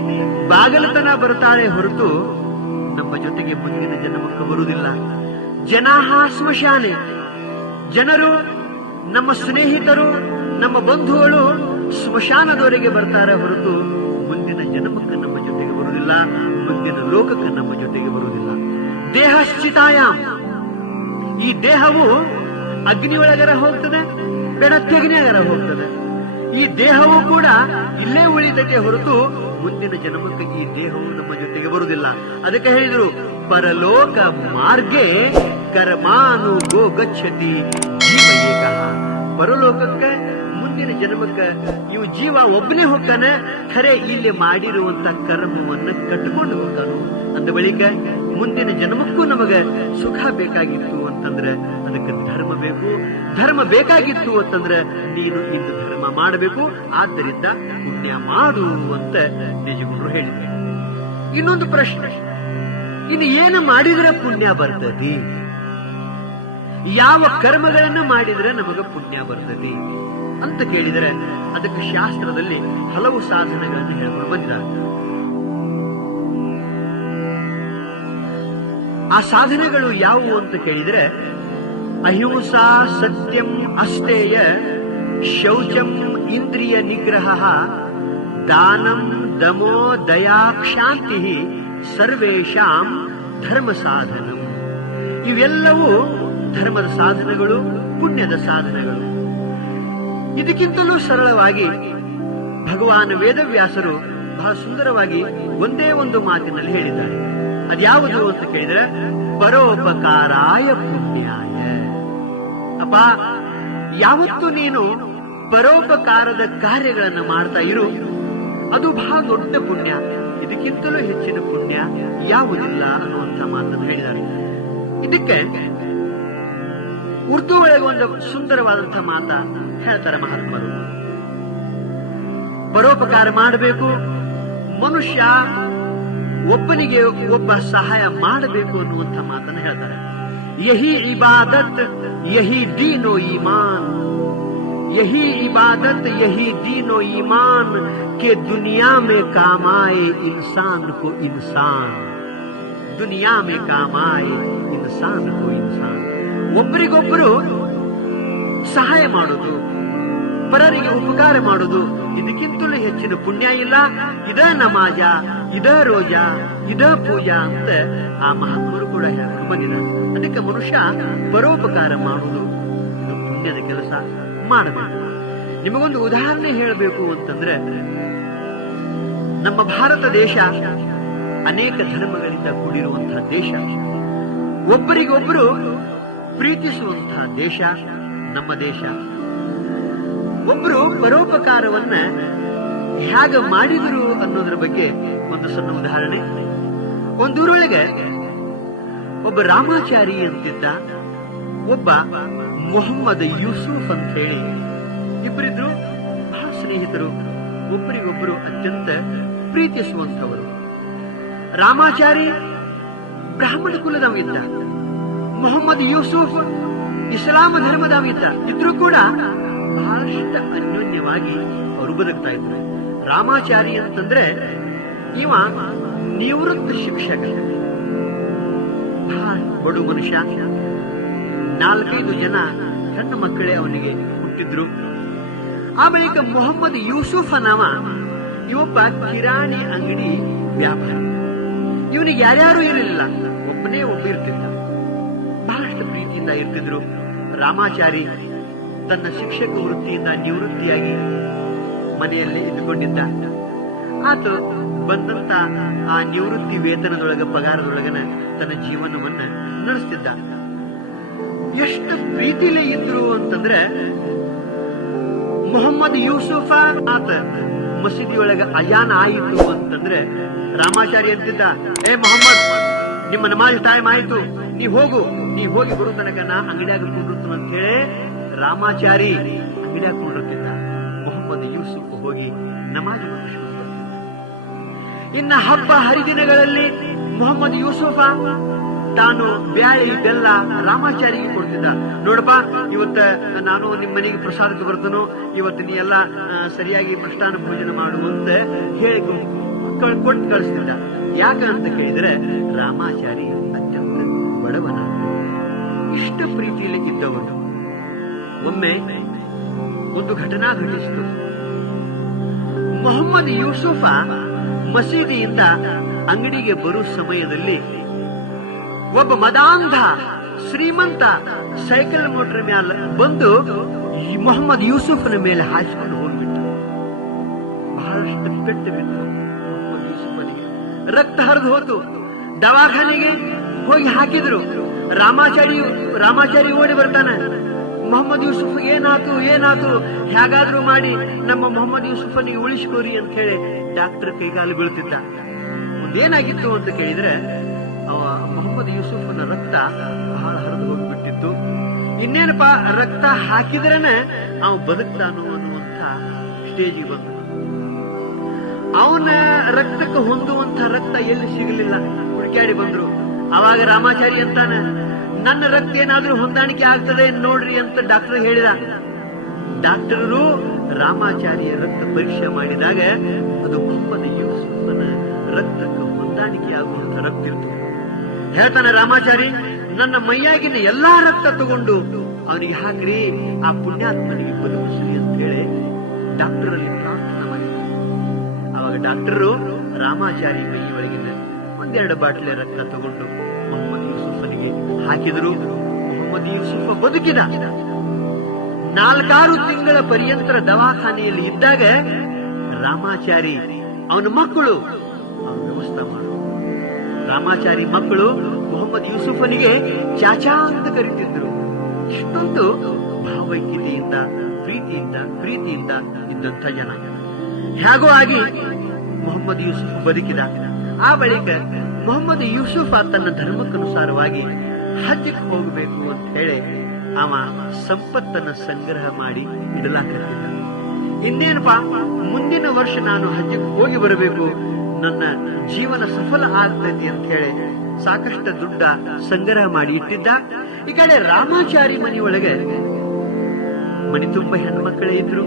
ಬಾಗಲತನ ಬರ್ತಾಳೆ ಹೊರತು ನಮ್ಮ ಜೊತೆಗೆ ಮುಂದಿನ ಜನ್ಮಕ್ಕೆ ಬರುವುದಿಲ್ಲ. ಜನಾಹ ಸ್ಮಶಾನೆ, ಜನರು, ನಮ್ಮ ಸ್ನೇಹಿತರು, ನಮ್ಮ ಬಂಧುಗಳು ಸ್ಮಶಾನದವರೆಗೆ ಬರ್ತಾರೆ ಹೊರತು ಮುಂದಿನ ಜನ್ಮಕ್ಕೆ ನಮ್ಮ ಜೊತೆಗೆ ಬರುವುದಿಲ್ಲ, ಮುಂದಿನ ಲೋಕಕ್ಕೆ ನಮ್ಮ ಜೊತೆಗೆ ಬರುವುದಿಲ್ಲ. ದೇಹಶ್ಚಿತಾಯಾಮ್, ಈ ದೇಹವು ಅಗ್ನಿ ಒಳಗರ ಹೋಗ್ತದೆ, ಬೆಳತ್ತಗ್ನಿಯಗರ ಹೋಗ್ತದೆ. ಈ ದೇಹವು ಕೂಡ ಇಲ್ಲೇ ಉಳಿದಕ್ಕೆ ಹೊರತು ಮುಂದಿನ ಜನ್ಮಕ್ಕೆ ಈ ದೇಹವು ನಮ್ಮ ಜೊತೆಗೆ ಬರುವುದಿಲ್ಲ. ಅದಕ್ಕೆ ಹೇಳಿದ್ರು ಪರಲೋಕ ಮಾರ್ಗೆ ಕರ್ಮಾನು ಗೋ ಗಚ್ಚತಿ ಜೀವ ಏಕಃ. ಪರಲೋಕಕ್ಕೆ ಮುಂದಿನ ಜನ್ಮಕ್ಕೆ ಇವು ಜೀವ ಒಬ್ಬನೇ ಹೋಗ್ತಾನೆ, ಖರೆ ಇಲ್ಲಿ ಮಾಡಿರುವಂತ ಕರ್ಮವನ್ನು ಕಟ್ಟಿಕೊಂಡು ಹೋಗ್ತಾನು. ಅಂದ ಬಳಿಕ ಮುಂದಿನ ಜನ್ಮಕ್ಕೂ ನಮಗೆ ಸುಖ ಬೇಕಾಗಿತ್ತು ಅಂತಂದ್ರೆ ಅದಕ್ಕೆ ಧರ್ಮ ಬೇಕು. ಧರ್ಮ ಬೇಕಾಗಿತ್ತು ಅಂತಂದ್ರೆ ನೀನು ಇಂದು ಧರ್ಮ ಮಾಡಬೇಕು, ಆದ್ದರಿಂದ ಪುಣ್ಯ ಮಾಡು ಅಂತ ನಿಜಗುರು ಹೇಳಿದ್ರು. ಇನ್ನೊಂದು ಪ್ರಶ್ನೆ, ಇನ್ನು ಏನು ಮಾಡಿದ್ರೆ ಪುಣ್ಯ ಬರ್ತದೆ? ಯಾವ ಕರ್ಮಗಳನ್ನು ಮಾಡಿದ್ರೆ ನಮಗೆ ಪುಣ್ಯ ಬರ್ತದೆ ಅಂತ ಕೇಳಿದರೆ ಅದಕ್ಕೆ ಶಾಸ್ತ್ರದಲ್ಲಿ ಹಲವು ಸಾಧನೆಗಳನ್ನು ಹೇಳ್ಕೊಂಡು ಬಂದಿದ್ದಾರೆ. ಆ ಸಾಧನೆಗಳು ಯಾವುವು ಅಂತ ಕೇಳಿದರೆ ಅಹಿಂಸಾ, ಸತ್ಯಂ, ಅಸ್ತೇಯ, ಶೌಚಂ, ಇಂದ್ರಿಯ ನಿಗ್ರಹ, ದಾನಂ, ದಮೋ, ದಯಾ, ಕ್ಷಾಂತಿ, ಸರ್ವೇಷಾಂ ಧರ್ಮ ಸಾಧನಂ. ಇವೆಲ್ಲವೂ ಧರ್ಮದ ಸಾಧನಗಳು, ಪುಣ್ಯದ ಸಾಧನಗಳು. ಇದಕ್ಕಿಂತಲೂ ಸರಳವಾಗಿ ಭಗವಾನ್ ವೇದವ್ಯಾಸರು ಬಹಳ ಸುಂದರವಾಗಿ ಒಂದೇ ಒಂದು ಮಾತಿನಲ್ಲಿ ಹೇಳಿದ್ದಾರೆ. ಅದ್ಯಾವುದು ಅಂತ ಕೇಳಿದ್ರೆ ಪರೋಪಕಾರಾಯ ಪುಣ್ಯಾಯ. ಅಪ್ಪ, ಯಾವತ್ತು ನೀನು ಪರೋಪಕಾರದ ಕಾರ್ಯಗಳನ್ನು ಮಾಡ್ತಾ ಇರು, ಅದು ಬಹಳ ದೊಡ್ಡ ಪುಣ್ಯ. ಇದಕ್ಕಿಂತಲೂ ಹೆಚ್ಚಿನ ಪುಣ್ಯ ಯಾವುದಿಲ್ಲ ಅನ್ನುವಂಥ ಮಾತನ್ನು ಹೇಳಿದ್ದಾರೆ. ಇದಕ್ಕೆ ಉರ್ದು ಒಳಗೆ ಒಂದು ಸುಂದರವಾದಂತಹ ಮಾತ ಹೇಳ್ತಾರೆ ಮಹಾತ್ಮರು. ಪರೋಪಕಾರ ಮಾಡಬೇಕು, ಮನುಷ್ಯ ಒಬ್ಬನಿಗೆ ಒಬ್ಬ ಸಹಾಯ ಮಾಡಬೇಕು ಅನ್ನುವಂಥ ಮಾತನ್ನು ಹೇಳ್ತಾರೆ. ಯಹಿ ಇಬಾದತ್ ಯಹಿ ದೀನೋ ಈಮಾನ್, ಯಹಿ ಇಬಾದತ್ ಯಹಿ ದೀನೋ ಈಮಾನ್ ಕೆ ದುನಿಯಾ ಮೇ ಕಾಮಾಯೆ ಇನ್ಸಾನ್ ಕೋ ಇನ್ಸಾನ್, ದುನಿಯಾ ಮೇ ಕಾಮಾಯೆ ಇನ್ಸಾನ್ ಕೋ ಇನ್ಸಾನ್. ಒಬ್ಬರಿಗೊಬ್ಬರು ಸಹಾಯ ಮಾಡೋದು, ಪರರಿಗೆ ಉಪಕಾರ ಮಾಡೋದು, ಇದಕ್ಕಿಂತಲೂ ಹೆಚ್ಚಿನ ಪುಣ್ಯ ಇಲ್ಲ. ಇದ ನಮಾಜ, ಇದ ರೋಜಾ, ಇದ ಪೂಜಾ ಅಂತ ಆ ಮಹಾತ್ಮರು ಕೂಡ ಹೇಳ್ಕೊಂಡು ಬಂದಿದ್ದಾರೆ. ಅದಕ್ಕೆ ಮನುಷ್ಯ ಪರೋಪಕಾರ ಮಾಡುವುದು ಇದು ಪುಣ್ಯದ ಕೆಲಸ ಮಾಡಬೇಕು. ನಿಮಗೊಂದು ಉದಾಹರಣೆ ಹೇಳಬೇಕು ಅಂತಂದ್ರೆ, ನಮ್ಮ ಭಾರತ ದೇಶ ಅನೇಕ ಧರ್ಮಗಳಿಂದ ಕೂಡಿರುವಂತಹ ದೇಶ, ಒಬ್ಬರಿಗೊಬ್ಬರು ಪ್ರೀತಿಸುವಂತಹ ದೇಶ ನಮ್ಮ ದೇಶ. ಒಬ್ಬರು ಪರೋಪಕಾರವನ್ನ ಹೇಗೆ ಮಾಡಿದರು ಅನ್ನೋದ್ರ ಬಗ್ಗೆ ಒಂದು ಸಣ್ಣ ಉದಾಹರಣೆ. ಒಂದೂರೊಳಗೆ ಒಬ್ಬ ರಾಮಾಚಾರಿ ಅಂತಿದ್ದ, ಒಬ್ಬ ಮೊಹಮ್ಮದ್ ಯೂಸುಫ್ ಅಂತ ಹೇಳಿ ಇಬ್ಬರಿದ್ರು. ಬಹಳ ಸ್ನೇಹಿತರು, ಒಬ್ಬರಿಗೊಬ್ಬರು ಅತ್ಯಂತ ಪ್ರೀತಿಸುವಂಥವರು. ರಾಮಾಚಾರಿ ಬ್ರಾಹ್ಮಣ ಕುಲದವಿದ್ದ, ಮೊಹಮ್ಮದ್ ಯೂಸುಫ್ ಇಸ್ಲಾಂ ಧರ್ಮದವಿದ್ದ. ಇದ್ರೂ ಕೂಡ ಬಹಳಷ್ಟು ಅನ್ಯೋನ್ಯವಾಗಿ ಅವರು ಬದುಕ್ತಾ ಇದ್ರು. ರಾಮಾಚಾರಿ ಅಂತಂದ್ರೆ ಇವ ನಿವೃತ್ತ ಶಿಕ್ಷಕ, ಬಡು ಮನುಷ್ಯ. 4-5 ಜನ ಹೆಣ್ಣು ಮಕ್ಕಳೇ ಅವನಿಗೆ ಹುಟ್ಟಿದ್ರು. ಆಮೇಲೆ ಮೊಹಮ್ಮದ್ ಯೂಸುಫ್ ಅನ್ನವ ಇವೊಬ್ಬ ಕಿರಾಣಿ ಅಂಗಡಿ ವ್ಯಾಪಾರ. ಇವನಿಗೆ ಯಾರ್ಯಾರು ಇರಲಿಲ್ಲ, ಒಬ್ಬನೇ ಒಬ್ಬ ಇರ್ತಿದ್ದ. ಪ್ರೀತಿಯಿಂದ ಇರ್ತಿದ್ರು. ರಾಮಾಚಾರಿ ತನ್ನ ಶಿಕ್ಷಕ ವೃತ್ತಿಯಿಂದ ನಿವೃತ್ತಿಯಾಗಿ ಮನೆಯಲ್ಲಿ ಇದ್ದುಕೊಂಡಿದ್ದ. ಆತ ಬಂದಂತ ಆ ನಿವೃತ್ತಿ ವೇತನದೊಳಗ ಪಗಾರದೊಳಗನ ತನ್ನ ಜೀವನವನ್ನ ನಡೆಸ್ತಿದ್ದ. ಎಷ್ಟು ಪ್ರೀತಿಲೇ ಇದ್ರು ಅಂತಂದ್ರೆ, ಮೊಹಮ್ಮದ್ ಯೂಸುಫ ಆತ ಮಸೀದಿಯೊಳಗ ಅಜಾನ್ ಆಯಿತು ಅಂತಂದ್ರೆ ರಾಮಾಚಾರಿ ಅಂತಿದ್ದ, ಏ ಮೊಹಮ್ಮದ್, ನಿಮ್ಮ ನಮಾಜ್ ಟೈಮ್ ಆಯ್ತು, ನೀ ಹೋಗಿ ಬರೋ ತನಕ ನಾ ಅಂಗಡಿಯಾಗ ಕುಂಡಿರ್ತು ಅಂತ ಹೇಳಿ ರಾಮಾಚಾರಿ ಅಂಗಡಿಯಾಗ ಕುಂಡಿರ್ತಿದ್ದ. ಮೊಹಮ್ಮದ್ ಯೂಸುಫ್ ಹೋಗಿ ನಮಾಜ್ ಮುಗಿಸ್ಕೊಂಡು ಇನ್ನ ಹಬ್ಬ ಹರಿದಿನಗಳಲ್ಲಿ ಮೊಹಮ್ಮದ್ ಯೂಸುಫ ತಾನು ಬ್ಯಾಳಿ ಬೆಲ್ಲ ರಾಮಾಚಾರಿಗೆ ಕೊಡ್ತಿದ್ದ. ನೋಡಪ್ಪ, ಇವತ್ತ ನಾನು ನಿಮ್ಮ ಮನೆಗೆ ಪ್ರಸಾದಕ್ಕೆ ಬರ್ತನೋ, ಇವತ್ತು ನೀ ಎಲ್ಲ ಸರಿಯಾಗಿ ಮೃಷ್ಟಾನ್ನ ಭೋಜನ ಮಾಡುವಂತ ಹೇಳಿ ಕೊಟ್ಟು ಕಳಿಸ್ತಿದ್ದ. ಯಾಕ ಅಂತ ಕೇಳಿದ್ರೆ ರಾಮಾಚಾರಿ ಅತ್ಯಂತ ಬಡವನ, ಇಷ್ಟ ಪ್ರೀತಿಯಲ್ಲಿ ಇದ್ದವನು. ಒಮ್ಮೆ ಒಂದು ಘಟನಾ ಘಟಿಸಿತು. ಮೊಹಮ್ಮದ್ ಯೂಸುಫ ಮಸೀದಿಯಿಂದ ಅಂಗಡಿಗೆ ಬರುವ ಸಮಯದಲ್ಲಿ ಒಬ್ಬ ಮದಾಂಧ ಶ್ರೀಮಂತ ಸೈಕಲ್ ಮೋಟರ್ ಮೇಲೆ ಬಂದು ಮೊಹಮ್ಮದ್ ಯೂಸುಫನ ಮೇಲೆ ಹಾರಿಸಿಕೊಂಡು ಹೋಗ್ಬಿಟ್ಟ. ಬಹಳಷ್ಟು ಪೆಟ್ಟು ಬಿತ್ತು ಮೊಹಮ್ಮದ್ ಯೂಸುಫನಿಗೆ, ರಕ್ತ ಹರಿದು ಹೋತು. ದವಾಖಾನೆಗೆ ಹೋಗಿ ಹಾಕಿದ್ರು. ರಾಮಾಚಾರಿ ಓಡಿ ಬರ್ತಾನೆ. ಮೊಹಮ್ಮದ್ ಯೂಸುಫ್ ಏನಾತು, ಹೇಗಾದ್ರೂ ಮಾಡಿ ನಮ್ಮ ಮೊಹಮ್ಮದ್ ಯೂಸುಫನಿಗೆ ಉಳಿಸ್ಕೋರಿ ಅಂತ ಹೇಳಿ ಡಾಕ್ಟರ್ ಕೈಗಾಲು ಬೀಳ್ತಿದ್ದ. ಒಂದೇನಾಗಿತ್ತು ಅಂತ ಕೇಳಿದ್ರೆ, ಮೊಹಮ್ಮದ್ ಯೂಸುಫನ ರಕ್ತ ಬಹಳ ಹರಿದು ಹೋಗಿಬಿಟ್ಟಿತ್ತು. ಇನ್ನೇನಪ್ಪ, ರಕ್ತ ಹಾಕಿದ್ರೇನೆ ಅವ ಬದುಕ್ತಾನು ಅನ್ನುವಂತ ಸ್ಟೇಜಿಗೆ ಬಂದ. ಅವನ ರಕ್ತಕ್ಕೆ ಹೊಂದುವಂತ ರಕ್ತ ಎಲ್ಲಿ ಸಿಗಲಿಲ್ಲ, ಹುಡುಕಾಡಿ ಬಂದ್ರು. ಅವಾಗ ರಾಮಾಚಾರಿ ಅಂತಾನ, ನನ್ನ ರಕ್ತ ಏನಾದ್ರೂ ಹೊಂದಾಣಿಕೆ ಆಗ್ತದೆ ನೋಡ್ರಿ ಅಂತ ಡಾಕ್ಟರ್ ಹೇಳಿದ. ಡಾಕ್ಟರು ರಾಮಾಚಾರಿಯ ರಕ್ತ ಪರೀಕ್ಷೆ ಮಾಡಿದಾಗ ಅದು ಮೊಹಮ್ಮದ್ ಯೂಸುಫನ ರಕ್ತಕ್ಕೆ ಹೊಂದಾಣಿಕೆ ಆಗುವಂತ ರಕ್ತ ಇತ್ತು. ಹೇಳ್ತಾನೆ ರಾಮಾಚಾರಿ, ನನ್ನ ಮೈಯಾಗಿನ ಎಲ್ಲಾ ರಕ್ತ ತಗೊಂಡು ಅವನಿಗೆ ಹಾಕ್ರಿ, ಆ ಪುಣ್ಯಾತ್ಮನಿಗೆ ಬದುಕಿಸ್ರಿ ಅಂತ ಹೇಳಿ ಡಾಕ್ಟರ್ ಅಲ್ಲಿ ಪ್ರಾರ್ಥನೆ ಮಾಡಿದ್ರು. ಅವಾಗ ಡಾಕ್ಟರು ರಾಮಾಚಾರಿ ಮೈ ಒಳಗಿನ ಒಂದೆರಡು ಬಾಟ್ಲೆ ರಕ್ತ ತಗೊಂಡು ಮೊಹಮ್ಮದ್ ಯೂಸುಫನಿಗೆ ಹಾಕಿದ್ರು. ಮೊಹಮ್ಮದ್ ಯೂಸುಫ ಬದುಕಿದ. 4-6 ತಿಂಗಳ ಪರ್ಯಂತರ ದವಾಖಾನೆಯಲ್ಲಿ ಇದ್ದಾಗ ರಾಮಾಚಾರಿ ಅವನ ಮಕ್ಕಳು ಅವನ ವ್ಯವಸ್ಥೆ ಮಾಡ. ರಾಮಾಚಾರಿ ಮಕ್ಕಳು ಮೊಹಮ್ಮದ್ ಯೂಸುಫನಿಗೆ ಚಾಚಾ ಅಂತ ಕರೀತಿದ್ರು. ಇಷ್ಟೊಂದು ಭಾವೈಕ್ಯತೆಯಿಂದ ಪ್ರೀತಿಯಿಂದ ಇದ್ದಂಥ ಜನ. ಹೇಗೋ ಆಗಿ ಮೊಹಮ್ಮದ್ ಯೂಸುಫ್ ಬದುಕಿದ. ಆ ಬಳಿಕ ಮೊಹಮ್ಮದ್ ಯೂಸುಫ ತನ್ನ ಧರ್ಮಕ್ಕನುಸಾರವಾಗಿ ಹಜ್ಜಿಗೆ ಹೋಗಬೇಕು ಅಂತ ಹೇಳಿ ಅವ ಸಂಪತ್ತನ್ನ ಸಂಗ್ರಹ ಮಾಡಿ ಇಡಲಾಗ್ತಿದ್ದ. ಇನ್ನೇನಪ್ಪ, ಮುಂದಿನ ವರ್ಷ ನಾನು ಹಜ್ಜಿಗೆ ಹೋಗಿ ಬರಬೇಕು, ನನ್ನ ಜೀವನ ಸಫಲ ಆಗ್ತೈತಿ ಅಂತ ಹೇಳಿ ಸಾಕಷ್ಟು ದುಡ್ಡ ಸಂಗ್ರಹ ಮಾಡಿ ಇಟ್ಟಿದ್ದ. ಈ ಕಡೆ ರಾಮಾಚಾರಿ ಮನೆಯೊಳಗೆ ಮನೆ ತುಂಬ ಹೆಣ್ಮಕ್ಕಳೇ ಇದ್ರು.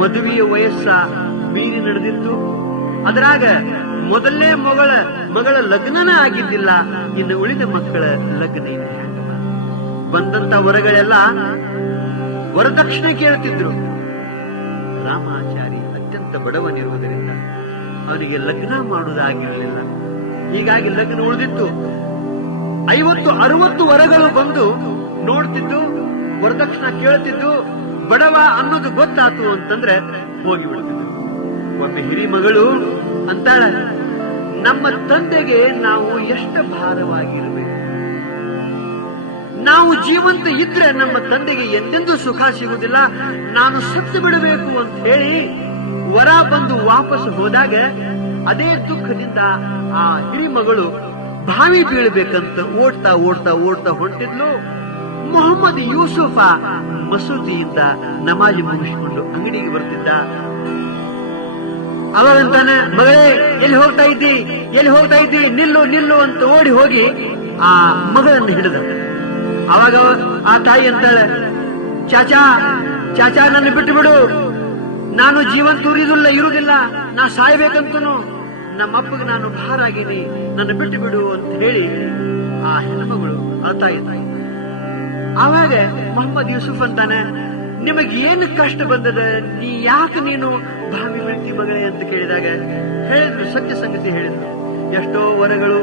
ಮದುವೆಯ ವಯಸ್ಸ ಮೀರಿ ನಡೆದಿತ್ತು. ಅದರಾಗ ಮೊದಲನೇ ಮಗಳ ಲಗ್ನನ ಆಗಿದ್ದಿಲ್ಲ. ಇನ್ನು ಉಳಿದ ಮಕ್ಕಳ ಲಗ್ನ ಬಂದಂತ ವರಗಳೆಲ್ಲ ವರದಕ್ಷಿಣೆ ಕೇಳ್ತಿದ್ರು. ರಾಮಾಚಾರಿ ಅತ್ಯಂತ ಬಡವನಿರುವುದರಿಂದ ಅವನಿಗೆ ಲಗ್ನ ಮಾಡುವುದಾಗಿರಲಿಲ್ಲ. ಹೀಗಾಗಿ ಲಗ್ನ ಉಳಿದಿತ್ತು. 50-60 ವರಗಳು ಬಂದು ನೋಡ್ತಿದ್ದು, ವರದಕ್ಷಿಣೆ ಕೇಳ್ತಿದ್ದು. ಬಡವ ಅನ್ನೋದು ಗೊತ್ತಾತು ಅಂತಂದ್ರೆ ಹೋಗಿ ಬಿಡ್ತಿದ್ರು. ಒಮ್ಮೆ ಹಿರಿ ಮಗಳು ಅಂತಾಳ, ನಮ್ಮ ತಂದೆಗೆ ನಾವು ಎಷ್ಟು ಭಾರವಾಗಿರಬೇಕು, ನಾವು ಜೀವಂತ ಇದ್ರೆ ನಮ್ಮ ತಂದೆಗೆ ಎಂದೆಂದೂ ಸುಖ ಸಿಗುವುದಿಲ್ಲ, ನಾನು ಸತ್ತು ಬಿಡಬೇಕು ಅಂತ ಹೇಳಿ ವರ ಬಂದು ವಾಪಸ್ ಹೋದಾಗ ಅದೇ ದುಃಖದಿಂದ ಆ ಹಿರಿಮಗಳು ಬಾವಿ ಬೀಳ್ಬೇಕಂತ ಓಡ್ತಾ ಹೊಂಟಿದ್ಲು. ಮೊಹಮ್ಮದ್ ಯೂಸುಫ ಮಸೂದಿಯಿಂದ ನಮಾಜ್ ಮುಗಿಸಿಕೊಂಡು ಅಂಗಡಿಗೆ ಬರ್ತಿದ್ದ. ಅವಾಗಂತಾನೆ, ಮಗಳೇ ಎಲ್ಲಿ ಹೋಗ್ತಾ ಇದ್ದಿ, ನಿಲ್ಲು ಅಂತ ಓಡಿ ಹೋಗಿ ಆ ಮಗಳನ್ನು ಹಿಡಿದ. ಅವಾಗ ಆ ತಾಯಿ ಅಂತಾಳೆ, ಚಾಚಾ ನನ್ನ ಬಿಟ್ಟು ಬಿಡು, ನಾನು ಜೀವಂತ ಇರುವುದಿಲ್ಲ, ನಾ ಸಾಯ್ಬೇಕಂತನು, ನಮ್ಮಪ್ಪಗೆ ನಾನು ಭಾರ ಆಗೀನಿ, ನನ್ನ ಬಿಟ್ಟು ಬಿಡು ಅಂತ ಹೇಳಿ ಆ ಹೆಣ್ಮಗಳು ಅಳ್ತಾ ಇದ್ದ. ಆವಾಗ ಮೊಹಮ್ಮದ್ ಯೂಸುಫ್ ಅಂತಾನೆ, ನಿಮಗೆ ಏನು ಕಷ್ಟ ಬಂದದ, ನೀನು ಭಾವಿ ಬೀಳ್ತಿ ಮಗಳೇ ಅಂತ ಕೇಳಿದಾಗ ಹೇಳಿದ್ರು, ಸತ್ಯ ಸಂಗತಿ ಹೇಳಿದ್ರು. ಎಷ್ಟೋ ವರಗಳು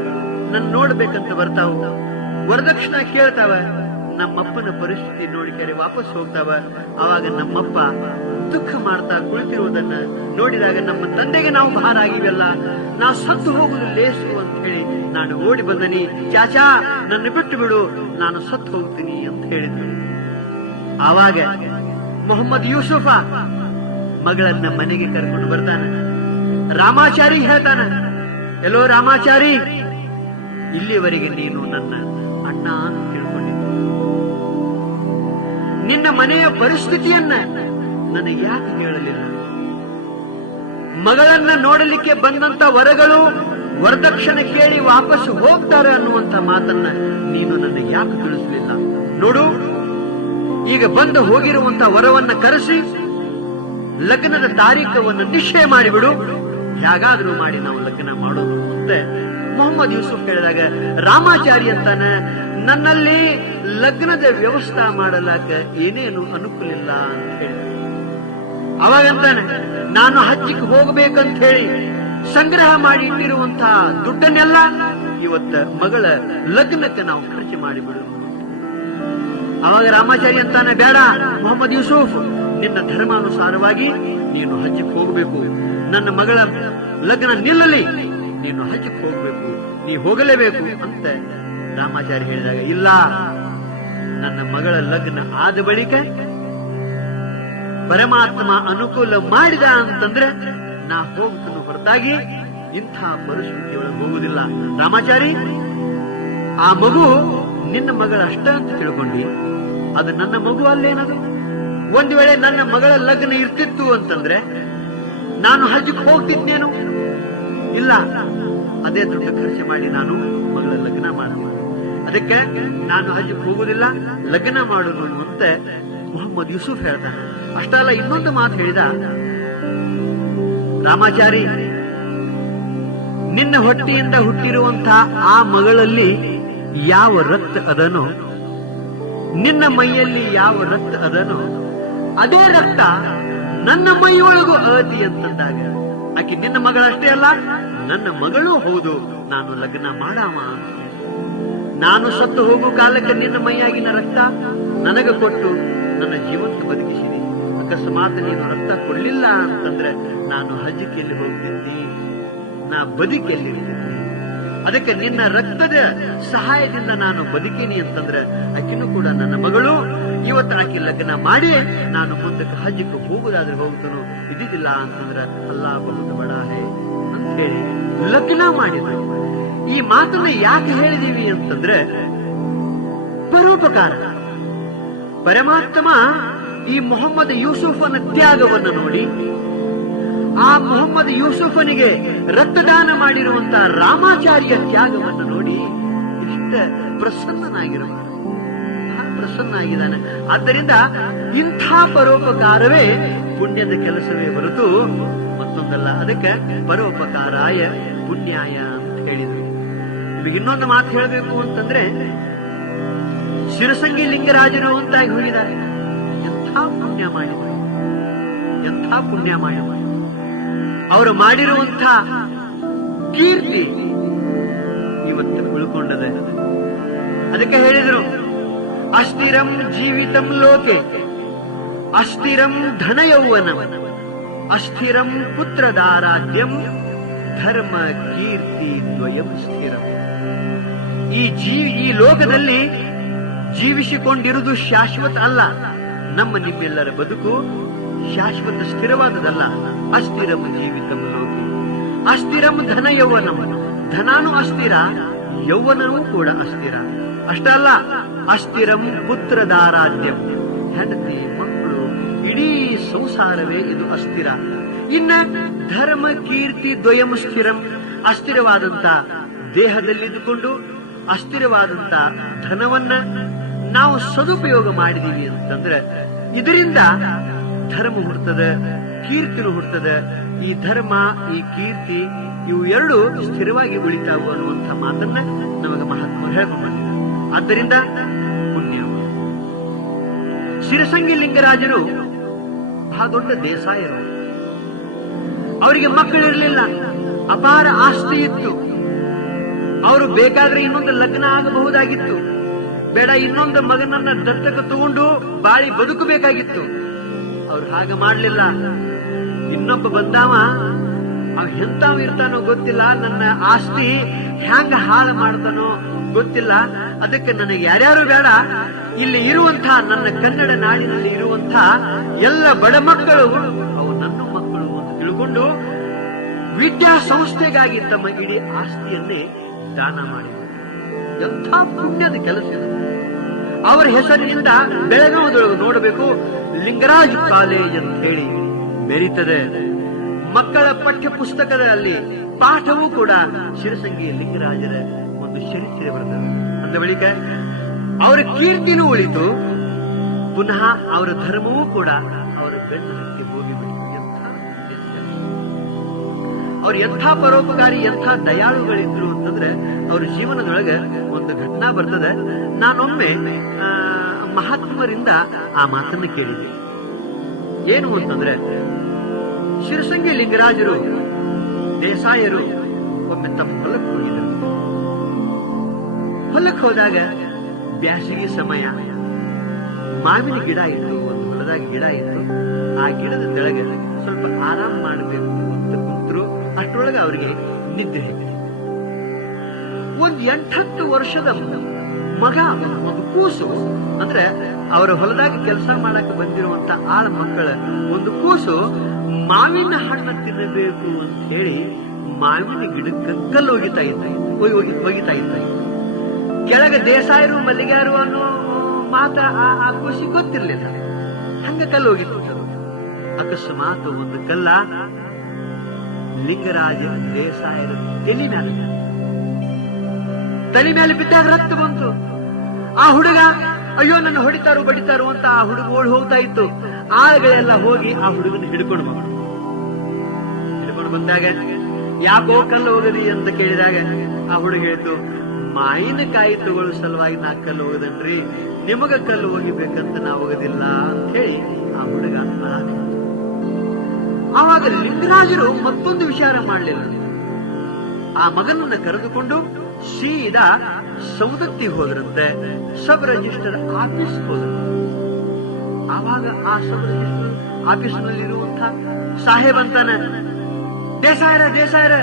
ನನ್ನ ನೋಡ್ಬೇಕಂತ ಬರ್ತಾವು, ವರದಕ್ಷಿಣೆ ಕೇಳ್ತಾವ, ನಮ್ಮಪ್ಪನ ಪರಿಸ್ಥಿತಿ ನೋಡಿದರೆ ವಾಪಸ್ ಹೋಗ್ತಾವ. ಆವಾಗ ನಮ್ಮಪ್ಪ ದುಃಖ ಮಾಡ್ತಾ ಕುಳಿತಿರುವುದನ್ನ ನೋಡಿದಾಗ ನಮ್ಮ ತಂದೆಗೆ ನಾವು ಭಾರ ಆಗಿವೆಲ್ಲ, ನಾವು ಸತ್ತು ಹೋಗುದು ಲೇಸು ಅಂತ ಹೇಳಿ ನಾನು ಓಡಿ ಬಂದನಿ. ಚಾಚಾ, ನನ್ನ ಬಿಟ್ಟು ಬಿಡು, ನಾನು ಸತ್ತು ಹೋಗ್ತೀನಿ ಅಂತ ಹೇಳಿದ್ರು. ಆವಾಗ ಮೊಹಮ್ಮದ್ ಯೂಸುಫ ಮಗಳನ್ನ ಮನೆಗೆ ಕರ್ಕೊಂಡು ಬರ್ತಾನೆ. ರಾಮಾಚಾರಿ ಹೇಳ್ತಾನೆ, ಎಲ್ಲೋ ರಾಮಾಚಾರಿ, ಇಲ್ಲಿಯವರೆಗೆ ನೀನು ನನ್ನ ಅಣ್ಣ ಅಂತ ತಿಳ್ಕೊಂಡಿದ್ದೆ. ನಿನ್ನ ಮನೆಯ ಪರಿಸ್ಥಿತಿಯನ್ನ ನನಗೆ ಯಾಕೆ ಹೇಳಲಿಲ್ಲ? ಮಗಳನ್ನ ನೋಡಲಿಕ್ಕೆ ಬಂದಂತ ವರಗಳು ವರದಕ್ಷಿಣೆ ಕೇಳಿ ವಾಪಸ್ ಹೋಗ್ತಾರೆ ಅನ್ನುವಂತ ಮಾತನ್ನ ನೀನು ನನಗೆ ಯಾಕೆ ತಿಳಿಸಲಿಲ್ಲ? ನೋಡು, ಈಗ ಬಂದು ಹೋಗಿರುವಂತ ವರವನ್ನ ಕರೆಸಿ ಲಗ್ನದ ತಾರೀಖವನ್ನು ನಿಶ್ಚಯ ಮಾಡಿಬಿಡು, ಹೇಗಾದ್ರೂ ಮಾಡಿ ನಾವು ಲಗ್ನ ಮಾಡೋದು ಅಂತ ಮೊಹಮ್ಮದ್ ಯೂಸುಫ್ ಹೇಳಿದಾಗ ರಾಮಾಚಾರಿ ಅಂತಾನ, ನನ್ನಲ್ಲಿ ಲಗ್ನದ ವ್ಯವಸ್ಥೆ ಮಾಡಲಾಕ ಏನೇನು ಅನುಕೂಲ ಇಲ್ಲ ಅಂತ ಹೇಳಿ. ಅವಾಗಂತಾನೆ, ನಾನು ಹಜ್ಜಿಗೆ ಹೋಗಬೇಕಂತ ಹೇಳಿ ಸಂಗ್ರಹ ಮಾಡಿ ಇಟ್ಟಿರುವಂತಹ ದುಡ್ಡನ್ನೆಲ್ಲ ಇವತ್ತ ಮಗಳ ಲಗ್ನಕ್ಕೆ ನಾವು ಖರ್ಚು ಮಾಡಿಬಿಡು. ಅವಾಗ ರಾಮಾಚಾರಿ ಅಂತಾನೆ, ಬೇಡ ಮೊಹಮ್ಮದ್ ಯೂಸುಫ್, ನಿನ್ನ ಧರ್ಮಾನುಸಾರವಾಗಿ ನೀನು ಹಜ್ಜಿಗೆ ಹೋಗಬೇಕು, ನನ್ನ ಮಗಳ ಲಗ್ನ ನಿಲ್ಲಲಿ, ನೀನು ಹಜ್ಜಿಗೆ ಹೋಗಬೇಕು, ನೀ ಹೋಗಲೇಬೇಕು ಅಂತ ರಾಮಾಚಾರಿ ಹೇಳಿದಾಗ, ಇಲ್ಲ, ನನ್ನ ಮಗಳ ಲಗ್ನ ಆದ ಬಳಿಕ ಪರಮಾತ್ಮ ಅನುಕೂಲ ಮಾಡಿದ ಅಂತಂದ್ರೆ ನಾ ಹೋಗ್ತನು, ಹೊರತಾಗಿ ಇಂಥ ಪರಿಸ್ಥಿತಿಯೊಳಗೆ ಹೋಗುವುದಿಲ್ಲ. ರಾಮಾಚಾರಿ, ಆ ಮಗು ನಿನ್ನ ಮಗಳಷ್ಟ ಅಂತ ತಿಳ್ಕೊಂಡಿ, ಅದು ನನ್ನ ಮಗು ಅಲ್ಲೇನದು? ಒಂದು ವೇಳೆ ನನ್ನ ಮಗಳ ಲಗ್ನ ಇರ್ತಿತ್ತು ಅಂತಂದ್ರೆ ನಾನು ಹಜ್ಜಿಗೆ ಹೋಗ್ತಿದ್ನೇನು? ಇಲ್ಲ, ಅದೇ ದುಡ್ಡು ಖರ್ಚು ಮಾಡಿ ನಾನು ಮಗಳ ಲಗ್ನ ಮಾಡ್ತೀನಿ. ಅದಕ್ಕೆ ನಾನು ಹಜ್ಜಿಗೆ ಹೋಗುವುದಿಲ್ಲ, ಲಗ್ನ ಮಾಡೋದು ಅಂತ ಮೊಹಮ್ಮದ್ ಯೂಸುಫ್ ಹೇಳ್ತಾನೆ. ಅಷ್ಟಲ್ಲ, ಇನ್ನೊಂದು ಮಾತು ಹೇಳಿದ, ರಾಮಾಚಾರಿ, ನಿನ್ನ ಹೊಟ್ಟೆಯಿಂದ ಹುಟ್ಟಿರುವಂತಹ ಆ ಮಗಳಲ್ಲಿ ಯಾವ ರಕ್ತ ಅದನೋ, ನಿನ್ನ ಮೈಯಲ್ಲಿ ಯಾವ ರಕ್ತ ಅದನೋ, ಅದೇ ರಕ್ತ ನನ್ನ ಮೈಯೊಳಗೂ ಅಳತಿ ಅಂತಂದಾಗ ಆಕೆ ನಿನ್ನ ಮಗಳಷ್ಟೇ ಅಲ್ಲ, ನನ್ನ ಮಗಳೂ ಹೌದು. ನಾನು ಲಗ್ನ ಮಾಡಾಮ. ನಾನು ಸತ್ತು ಹೋಗೋ ಕಾಲಕ್ಕೆ ನಿನ್ನ ಮೈಯಾಗಿನ ರಕ್ತ ನನಗೆ ಕೊಟ್ಟು ನನ್ನ ಜೀವಂತ ಬದುಕಿಸಿದೆ. ಅಕಸ್ಮಾತ್ ನೀನು ರಕ್ತ ಕೊಡ್ಲಿಲ್ಲ ಅಂತಂದ್ರೆ ನಾನು ಹಜ್ಜಿಗೆಲ್ಲಿ ಹೋಗ್ತಿದ್ದಿ, ನಾ ಬದುಕೆಲ್ಲಿ ಇರ್ತಿದ್ದಿ. ಅದಕ್ಕೆ ನಿನ್ನ ರಕ್ತದ ಸಹಾಯದಿಂದ ನಾನು ಬದುಕೀನಿ ಅಂತಂದ್ರೆ ಆಕಿನೂ ಕೂಡ ನನ್ನ ಮಗಳು. ಇವತ್ತು ಆಕೆ ಲಗ್ನ ಮಾಡಿ ನಾನು ಮುಂದಕ್ಕೆ ಹಜ್ಜಿಗೆ ಹೋಗುದಾದ್ರೆ ಹೋಗ್ತಾನೋ, ಇದ್ದಿದ್ದಿಲ್ಲ ಅಂತಂದ್ರೆ ಅಲ್ಲಾ ಬಹುದು ಬಡ ಹೇ ಅಂತ ಹೇಳಿ ಲಗ್ನ ಮಾಡಿ. ಈ ಮಾತನ್ನ ಯಾಕೆ ಹೇಳಿದೀವಿ ಅಂತಂದ್ರೆ ಪರೋಪಕಾರ. ಪರಮಾತ್ಮ ಈ ಮೊಹಮ್ಮದ್ ಯೂಸುಫನ ತ್ಯಾಗವನ್ನು ನೋಡಿ, ಆ ಮೊಹಮ್ಮದ್ ಯೂಸುಫನಿಗೆ ರಕ್ತದಾನ ಮಾಡಿರುವಂತಹ ರಾಮಾಚಾರ್ಯ ತ್ಯಾಗವನ್ನು ನೋಡಿ ಇಷ್ಟ ಪ್ರಸನ್ನನಾಗಿದ್ದಾನೆ. ಆದ್ದರಿಂದ ಇಂಥ ಪರೋಪಕಾರವೇ ಪುಣ್ಯದ ಕೆಲಸವೇ ಹೊರತು ಮತ್ತೊಂದಲ್ಲ. ಅದಕ್ಕೆ ಪರೋಪಕಾರಾಯ ಪುಣ್ಯಾಯ ಅಂತ ಹೇಳಿದ್ರು. ನಿಮಗೆ ಇನ್ನೊಂದು ಮಾತು ಹೇಳಬೇಕು ಅಂತಂದ್ರೆ, ಶಿರಸಂಗಿ ಲಿಂಗರಾಜರು ಅಂತಾಗಿ ಹೋಗಿದ್ದಾರೆ. ಎಂಥ ಪುಣ್ಯ ಮಾಡಿದ್ರು, ಎಂಥ ಪುಣ್ಯ ಮಾಡಿದ್ರು. ಅವರು ಮಾಡಿರುವಂಥ ಕೀರ್ತಿ ಇವತ್ತು ಉಳ್ಕೊಂಡದೆ. ಅದಕ್ಕೆ ಹೇಳಿದ್ರು, ಅಸ್ಥಿರಂ ಜೀವಿತಂ ಲೋಕೆ ಅಸ್ಥಿರಂ ಧನ ಯೌವನಂ ಅಸ್ಥಿರಂ ಪುತ್ರದಾರಾಢ್ಯಂ ಧರ್ಮ ಕೀರ್ತಿ ದ್ವಯಂ ಸ್ಥಿರಂ. ಈ ಲೋಕದಲ್ಲಿ ಜೀವಿಸಿಕೊಂಡಿರುವುದು ಶಾಶ್ವತ ಅಲ್ಲ. ನಮ್ಮ ನಿಮ್ಮೆಲ್ಲರ ಬದುಕು ಶಾಶ್ವತ ಸ್ಥಿರವಾದದಲ್ಲ. ಅಸ್ಥಿರಂ ಜೀವಿತಂ ಲೋಕೆ ಅಸ್ಥಿರಂ ಧನ ಯೌವನಂ. ಧನಾನು ಅಸ್ಥಿರ, ಯೌವನವೂ ಕೂಡ ಅಸ್ಥಿರ. ಅಷ್ಟಲ್ಲ, ಅಸ್ಥಿರಂ ಪುತ್ರದಾರಾಢ್ಯಂ. ಹೆಂಡತಿ, ಮಕ್ಕಳು, ಇಡೀ ಸಂಸಾರವೇ ಇದು ಅಸ್ಥಿರ. ಇನ್ನ ಧರ್ಮ ಕೀರ್ತಿ ದ್ವಯಂ ಸ್ಥಿರಂ. ಅಸ್ಥಿರವಾದಂತ ದೇಹದಲ್ಲಿದ್ದುಕೊಂಡು ಅಸ್ಥಿರವಾದಂತ ಧನವನ್ನ ನಾವು ಸದುಪಯೋಗ ಮಾಡಿದೀವಿ ಅಂತಂದ್ರೆ ಇದರಿಂದ ಧರ್ಮ ಹುಡ್ತದ, ಕೀರ್ತಿನು ಹುಡ್ತದ. ಈ ಧರ್ಮ, ಈ ಕೀರ್ತಿ ಇವು ಎರಡು ಸ್ಥಿರವಾಗಿ ಉಳಿತಾವು ಅನ್ನುವಂಥ ಮಾತನ್ನ ನಮಗೆ ಮಹಾತ್ಮರು ಹೇಳ್ಕೊಂಡು. ಆದ್ದರಿಂದ ಪುಣ್ಯ. ಶಿರಸಂಗಿ ಲಿಂಗರಾಜರು ಬಹಳ ದೊಡ್ಡ ದೇಸಾಯರು. ಅವರಿಗೆ ಮಕ್ಕಳಿರಲಿಲ್ಲ, ಅಪಾರ ಆಸ್ತಿ ಇತ್ತು. ಅವರು ಬೇಕಾದ್ರೆ ಇನ್ನೊಂದು ಲಗ್ನ ಆಗಬಹುದಾಗಿತ್ತು. ಬೇಡ ಇನ್ನೊಂದು ಮಗನನ್ನ ದತ್ತಕ ತಗೊಂಡು ಬಾಳಿ ಬದುಕಬೇಕಾಗಿತ್ತು. ಅವ್ರು ಹಾಗೆ ಮಾಡ್ಲಿಲ್ಲ. ಇನ್ನೊಬ್ಬ ಬಂದಾವ, ಅವ ಎಂತಾವ ಇರ್ತಾನೋ ಗೊತ್ತಿಲ್ಲ, ನನ್ನ ಆಸ್ತಿ ಹ್ಯಾಂಗ ಹಾಳು ಮಾಡ್ತಾನೋ ಗೊತ್ತಿಲ್ಲ, ಅದಕ್ಕೆ ನನಗೆ ಯಾರ್ಯಾರು ಬೇಡ, ಇಲ್ಲಿ ಇರುವಂತಹ ನನ್ನ ಕನ್ನಡ ನಾಡಿನಲ್ಲಿ ಇರುವಂತಹ ಎಲ್ಲ ಬಡ ಮಕ್ಕಳು ಅವು ನನ್ನ ಮಕ್ಕಳು ಅಂತ ತಿಳ್ಕೊಂಡು ವಿದ್ಯಾಸಂಸ್ಥೆಗಾಗಿ ತಮ್ಮ ಇಡೀ ಆಸ್ತಿಯನ್ನೇ ದಾನ ಮಾಡಿದರು. ಎಂಥ ಪುಣ್ಯದ ಕೆಲಸ ಇದು. ಅವರ ಹೆಸರಿನಿಂದ ಬೆಳಗಾವದೊಳಗೆ ನೋಡಬೇಕು, ಲಿಂಗರಾಜ್ ಕಾಲೇಜ್ ಅಂತ ಹೇಳಿ ಮೆರೀತದೆ. ಮಕ್ಕಳ ಪಠ್ಯ ಪುಸ್ತಕದಲ್ಲಿ ಪಾಠವೂ ಕೂಡ ಶಿರಸಂಗಿ ಲಿಂಗರಾಜರ ಒಂದು ಚರಿತ್ರೆ ಬರ್ತದೆ. ಅಂದ ಬಳಿಕ ಅವರ ಕೀರ್ತಿನೂ ಉಳಿತು, ಪುನಃ ಅವರ ಧರ್ಮವೂ ಕೂಡ ಅವರ ಬೆನ್ನಕ್ಕೆ ಹೋಗಿಬಿಟ್ಟು. ಅವ್ರು ಎಂಥ ಪರೋಪಕಾರಿ, ಎಂಥ ದಯಾಳುಗಳಿದ್ರು ಅಂತಂದ್ರೆ ಅವ್ರ ಜೀವನದೊಳಗೆ ಒಂದು ಘಟನಾ ಬರ್ತದೆ. ನಾನೊಮ್ಮೆ ಮಹಾತ್ಮರಿಂದ ಆ ಮಾತನ್ನು ಕೇಳಿದೆ. ಏನು ಅಂತಂದ್ರೆ, ಶಿರಸಂಗಿ ಲಿಂಗರಾಜರು ದೇಸಾಯರು ಒಮ್ಮೆ ತಮ್ಮ ಹೊಲಕ್ಕೆ ಹೋಗಿದ್ರು. ಹೊಲಕ್ಕೆ ಹೋದಾಗ ಬ್ಯಾಸಿಗೆ ಸಮಯ, ಮಾವಿನ ಗಿಡ ಇತ್ತು, ಒಂದು ಹೊಲದಾಗ ಗಿಡ ಇತ್ತು. ಆ ಗಿಡದ ಕೆಳಗೆ ಸ್ವಲ್ಪ ಆರಾಮ್ ಮಾಡಬೇಕು ಅಂತ ಕುಂತರು. ಅಷ್ಟರೊಳಗೆ ಅವರಿಗೆ ನಿದ್ದೆ ಹೇಗೆ. ಒಂದು 8-10 ವರ್ಷದ ಮಗ, ಒಂದು ಕೂಸು, ಅಂದ್ರೆ ಅವರ ಹೊಲದಾಗ ಕೆಲಸ ಮಾಡಕ್ಕೆ ಬಂದಿರುವಂತ ಆಳ ಮಕ್ಕಳ ಒಂದು ಕೂಸು ಮಾವಿನ ಹಣ್ಣು ತಿನ್ನಬೇಕು ಅಂತ ಹೇಳಿ ಮಾವಿನ ಗಿಡಕ್ಕೆ ಕಲ್ಲು ಒಗಿತಾ ಇದ್ದ. ಕೆಳಗೆ ದೇಸಾಯರು ಮಲ್ಲಿಗಾರು ಅನ್ನೋ ಮಾತ ಆ ಖುಷಿ ಗೊತ್ತಿರ್ಲಿಲ್ಲ. ಹಂಗ ಕಲ್ಲು ಹೋಗಿತ್ತು. ಅಕಸ್ಮಾತ್ ಒಂದು ಕಲ್ಲ ಲಿಂಗರಾಜ ದೇಸಾಯರ ತಲೆ ಮೇಲೆ ಬಿದ್ದಾಗ ರಕ್ತ ಬಂತು. ಆ ಹುಡುಗ ಅಯ್ಯೋ ನನ್ನ ಹೊಡಿತಾರೋ ಬಡಿತಾರೋ ಅಂತ ಆ ಹುಡುಗ ಓಡಿ ಹೋಗ್ತಾ ಇತ್ತು. ಆಳುಗಳೆಲ್ಲ ಹೋಗಿ ಆ ಹುಡುಗನ ಹಿಡ್ಕೊಂಡು ಬಂದಾಗ ಯಾಕೋ ಕಲ್ಲು ಹೋಗದಿ ಅಂತ ಕೇಳಿದಾಗ ಆ ಹುಡುಗ ಹೇಳಿತು, ಮಾವಿನಕಾಯಿ ತಗೊಳ್ಳೋ ಸಲುವಾಗಿ ನಾ ಕಲ್ಲು ಹೋಗದನ್ರಿ, ನಿಮಗ ಕಲ್ಲು ಹೋಗಿಬೇಕಂತ ನಾ ಹೋಗೋದಿಲ್ಲ ಅಂತ ಹೇಳಿ ಆ ಹುಡುಗ ಆವಾಗ ಲಿಂಗರಾಜರು ಮತ್ತೊಂದು ವಿಚಾರ ಮಾಡಲಿಲ್ಲ. ಆ ಮಗನನ್ನ ಕರೆದುಕೊಂಡು ಸೀದಾ ಸೌದತ್ತಿ ಹೋದ್ರಂತೆ, ಸಬ್ ರಿಜಿಸ್ಟರ್ ಆಫೀಸ್ ಹೋದ್ರು. ಆವಾಗ ಆ ಸಬ್ ರಿಜಿಸ್ಟರ್ ಆಫೀಸ್ನಲ್ಲಿರುವಂತಹ ಸಾಹೇಬ್ ಅಂತಾನೆ, ದೇಸಾಯರ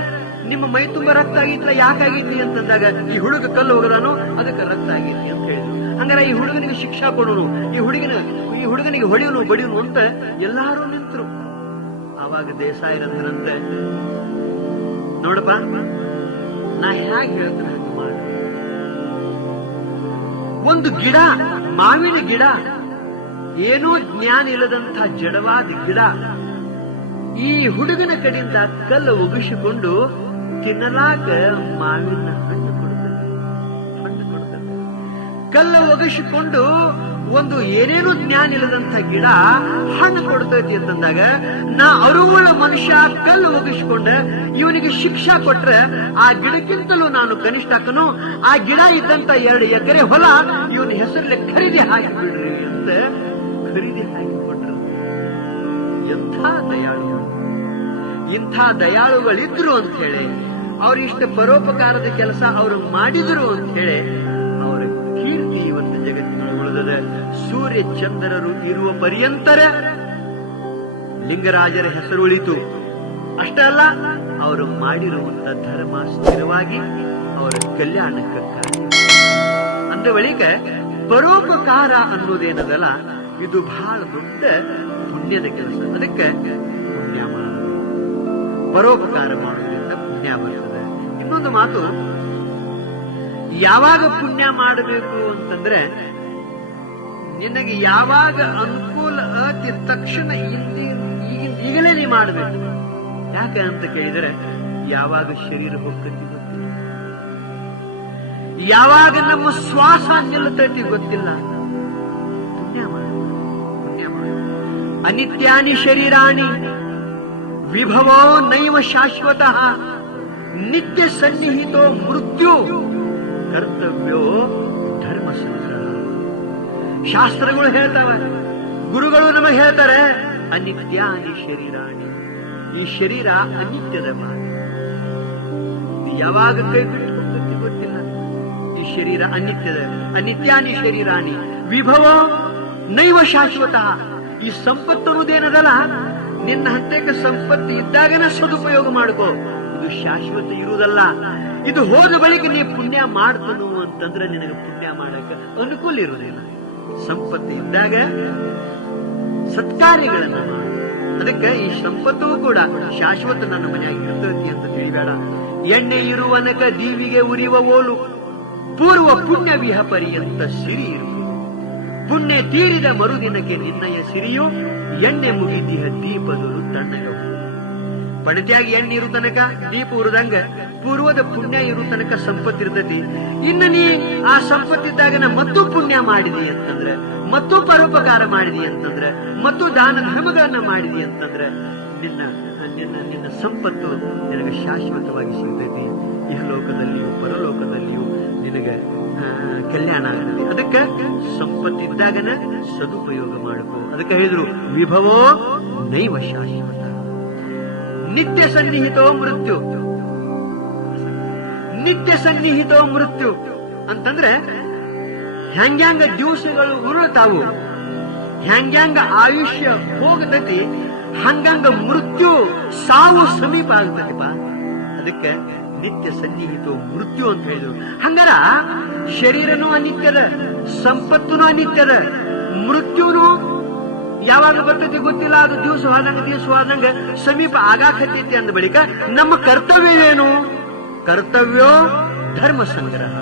ನಿಮ್ಮ ಮೈ ತುಂಬ ರಕ್ತ ಆಗಿತ್ತಲ್ಲ, ಯಾಕಾಗಿದ್ರಿ ಅಂತಂದಾಗ ಈ ಹುಡುಗ ಕಲ್ಲು ಹೋಗದಾನು, ಅದಕ್ಕೆ ರಕ್ತ ಆಗಿದ್ರಿ ಅಂತ ಹೇಳಿದ್ರು. ಹಂಗಾರೆ ಈ ಹುಡುಗನಿಗೆ ಶಿಕ್ಷಾ ಕೊಡೋನು, ಈ ಹುಡುಗನಿಗೆ ಹೊಡೆಯೋನು ಬಡಿಯೋನು ಅಂತ ಎಲ್ಲಾರು ನಿಂತರು. ಆವಾಗ ದೇಸಾಯರಂದ್ರಂತೆ, ನೋಡಪ್ಪ ನಾ ಹೇಗೆ ಹೇಳ್ತೇನೆ ಹಂಗೆ ಮಾಡಿ. ಒಂದು ಗಿಡ, ಮಾವಿನ ಗಿಡ, ಏನೋ ಜ್ಞಾನ ಇಲ್ಲದಂತಹ ಜಡವಾದ ಗಿಡ, ಈ ಹುಡುಗನ ಕಡೆಯಿಂದ ಕಲ್ಲು ಒಗಿಸಿಕೊಂಡು ತಿನ್ನಲಾಕ ಮಾವಿನ ಹಣ್ಣು ಕೊಡ್ತದೆ. ಕಲ್ಲು ಒಗಿಸಿಕೊಂಡು ಒಂದು ಏನೇನು ಜ್ಞಾನ ಇಲ್ಲದಂತ ಗಿಡ ಹಣ್ಣು ಕೊಡ್ತೈತಿ ಅಂತಂದಾಗ, ನಾ ಅರುವುಳ್ಳ ಮನುಷ್ಯ ಕಲ್ಲು ಒಗಿಸಿಕೊಂಡ ಇವನಿಗೆ ಶಿಕ್ಷಾ ಕೊಟ್ರೆ ಆ ಗಿಡಕ್ಕಿಂತಲೂ ನಾನು ಕನಿಷ್ಠ ಹಾಕನು. ಆ ಗಿಡ ಇದ್ದಂತ 2 ಎಕರೆ ಹೊಲ ಇವನ ಹೆಸರಲ್ಲಿ ಖರೀದಿ ಹಾಕಿ ಬಿಡ್ರಿ ಅಂತ ಖರೀದಿ ಹಾಕಿಕೊಟ್ರು. ಎಂಥ ದಯಾಳು, ಇಂಥ ದಯಾಳುಗಳಿದ್ರು ಅಂತ ಹೇಳಿ, ಅವ್ರಿಷ್ಟ ಪರೋಪಕಾರದ ಕೆಲಸ ಅವರು ಮಾಡಿದ್ರು ಅಂತ ಹೇಳಿ ಅವರ ಕೀರ್ತಿ ಇವತ್ತು ಜಗತ್ತಿನ ಉಳಿದದ. ಸೂರ್ಯ ಚಂದ್ರರು ಇರುವ ಪರ್ಯಂತರ ಲಿಂಗರಾಜರ ಹೆಸರು ಉಳಿತು. ಅಷ್ಟೇ ಅಲ್ಲ, ಅವರು ಮಾಡಿರುವಂತ ಧರ್ಮ ಸ್ಥಿರವಾಗಿ ಅವರ ಕಲ್ಯಾಣಕ್ಕಾಗಿ. ಅಂದ ಬಳಿಕ ಪರೋಪಕಾರ ಅನ್ನೋದೇನದಲ್ಲ, ಇದು ಬಹಳ ದೊಡ್ಡ ಪುಣ್ಯದ ಕೆಲಸ. ಅದಕ್ಕೆ ಪುಣ್ಯ ಮಾಡೋದು, ಪರೋಪಕಾರ ಮಾಡೋದ್ರಿಂದ ಪುಣ್ಯ ಬರ್ತದೆ. ಇನ್ನೊಂದು ಮಾತು, ಯಾವಾಗ ಪುಣ್ಯ ಮಾಡಬೇಕು ಅಂತಂದ್ರೆ, ನಿನಗೆ ಯಾವಾಗ ಅನುಕೂಲ ಆತಿ ತಕ್ಷಣ ಈಗಲೇ ನೀ ಮಾಡಬೇಕು. ಯಾಕೆ ಅಂತ ಕೇಳಿದರೆ, ಯಾವಾಗ ಶರೀರ ಹೋಗ್ತೈತಿ ಗೊತ್ತಿಲ್ಲ, ಯಾವಾಗ ನಮ್ಮ ಶ್ವಾಸ ನಿಲ್ಲತೈತಿ ಗೊತ್ತಿಲ್ಲ. ಪುಣ್ಯ ಮಾಡ. ಅನಿತ್ಯಾನಿ ಶರೀರಾಣಿ ವಿಭವೋ ನೈವ ಶಾಶ್ವತಃ ನಿತ್ಯ ಸನ್ನಿಹಿತೋ ಮೃತ್ಯು ಕರ್ತವ್ಯೋ ಧರ್ಮ ಸಂಗ್ರಹ. ಶಾಸ್ತ್ರಗಳು ಹೇಳ್ತಾವೆ, ಗುರುಗಳು ನಮಗೆ ಹೇಳ್ತಾರೆ, ಅನಿತ್ಯಾನಿ ಶರೀರಾಣಿ, ಈ ಶರೀರ ಅನಿತ್ಯದ ಮಾತು, ಯಾವಾಗ ಕೈ ಬಿಟ್ಟು ಹೋಗ್ತೈತಿ ಗೊತ್ತಿಲ್ಲ. ಈ ಶರೀರ ಅನಿತ್ಯಾನಿ ಶರೀರಾಣಿ ವಿಭವ ನೈವ ಶಾಶ್ವತ. ಈ ಸಂಪತ್ತು ಅನ್ನೋದೇನದಲ್ಲ, ನಿನ್ನ ಹತ್ತಕ್ಕೆ ಸಂಪತ್ತು ಇದ್ದಾಗನ ಸದುಪಯೋಗ ಮಾಡ್ಕೋ. ಇದು ಶಾಶ್ವತ ಇರುವುದಲ್ಲ. ಇದು ಹೋದ ಬಳಿಕ ನೀ ಪುಣ್ಯ ಮಾಡ್ತನು ಅಂತಂದ್ರೆ ನಿನಗೆ ಪುಣ್ಯ ಮಾಡಕ ಅನುಕೂಲ ಇರುವುದಿಲ್ಲ. ಸಂಪತ್ತು ಇದ್ದಾಗ ಸತ್ಕಾರ್ಯಗಳನ್ನ ಮಾಡು. ಅದಕ್ಕೆ ಈ ಸಂಪತ್ತು ಕೂಡ ಶಾಶ್ವತ ನನ್ನ ಮನೆಯಾಗಿ ಇರ್ತೈತಿ ಅಂತ ತಿಳಿಬೇಡ. ಎಣ್ಣೆ ಇರುವನಕ ದೀವಿಗೆ ಉರಿವ ಓಲು, ಪೂರ್ವ ಪುಣ್ಯ ವಿಹ ಪರ್ಯಂತ ಸಿರಿ ಇರು. ಪುಣ್ಯ ತೀರಿದ ಮರುದಿನಕ್ಕೆ ನಿನ್ನಯ ಸಿರಿಯು, ಎಣ್ಣೆ ಮುಗಿದಿಹ ದೀಪದರು ತಣ್ಣಗ. ಪಣತಿಯಾಗಿ ಎಣ್ಣೆ ಇರು ತನಕ ದೀಪ ಉರಿದಂಗ ಪೂರ್ವದ ಪುಣ್ಯ ಇರು ತನಕ ಸಂಪತ್ತಿರ್ತತಿ. ಇನ್ನ ನೀ ಆ ಸಂಪತ್ತಿದ್ದಾಗ ಮತ್ತು ಪುಣ್ಯ ಮಾಡಿದಿ ಅಂತಂದ್ರೆ, ಮತ್ತು ಪರೋಪಕಾರ ಮಾಡಿದಿ ಅಂತಂದ್ರೆ, ಮತ್ತು ದಾನ ಧರ್ಮಗಳನ್ನ ಮಾಡಿದಿ ಅಂತಂದ್ರೆ ನಿನ್ನ ನಿನ್ನ ನಿನ್ನ ಸಂಪತ್ತು ನಿನಗೆ ಶಾಶ್ವತವಾಗಿ ಸಿಗ್ತೈತಿ. ಇಹಲೋಕದಲ್ಲಿಯೂ ಪರಲೋಕದಲ್ಲಿಯೂ ನಿನಗೆ ಕಲ್ಯಾಣ ಆಗ್ತದೆ. ಅದಕ್ಕೆ ಸಂಪತ್ತಿದ್ದಾಗನ ಸದುಪಯೋಗ ಮಾಡಬೇಕು. ಅದಕ್ಕೆ ಹೇಳಿದ್ರು ವಿಭವೋ ನೈವ ಶಾಶ್ವತ ನಿತ್ಯ ಸನ್ನಿಹಿತೋ ಮೃತ್ಯು. ನಿತ್ಯ ಸನ್ನಿಹಿತೋ ಮೃತ್ಯು ಅಂತಂದ್ರೆ ಹೆಂಗ್ಯಾಂಗ ದಿವಸಗಳು ಉರುಳತಾವು, ಹೆಂಗ್ಯಾಂಗ ಆಯುಷ್ಯ ಹೋಗತೈತಿ, ಹಂಗಂಗ ಮೃತ್ಯು ಸಾವು ಸಮೀಪ ಆಗ್ತೈತಿಪ್ಪ. ಅದಕ್ಕೆ ನಿತ್ಯ ಸನ್ನಿಹಿತೋ ಮೃತ್ಯು ಅಂತ ಹೇಳಿದ್ರು. ಹಂಗಾರ ಶರೀರನೂ ಅನಿತ್ಯದ, ಸಂಪತ್ತುನು ಅನಿತ್ಯದ, ಮೃತ್ಯುನು ಯಾವಾಗ ಬರ್ತೈತಿ ಗೊತ್ತಿಲ್ಲ. ಅದು ದಿವಸ ಹೋದಂಗ ಸಮೀಪ ಆಗಾಕತ್ತೈತಿ ಅಂದ ಬಳಿಕ ನಮ್ಮ ಕರ್ತವ್ಯವೇನು? ಕರ್ತವ್ಯೋ ಧರ್ಮ ಸಂಗ್ರಹ.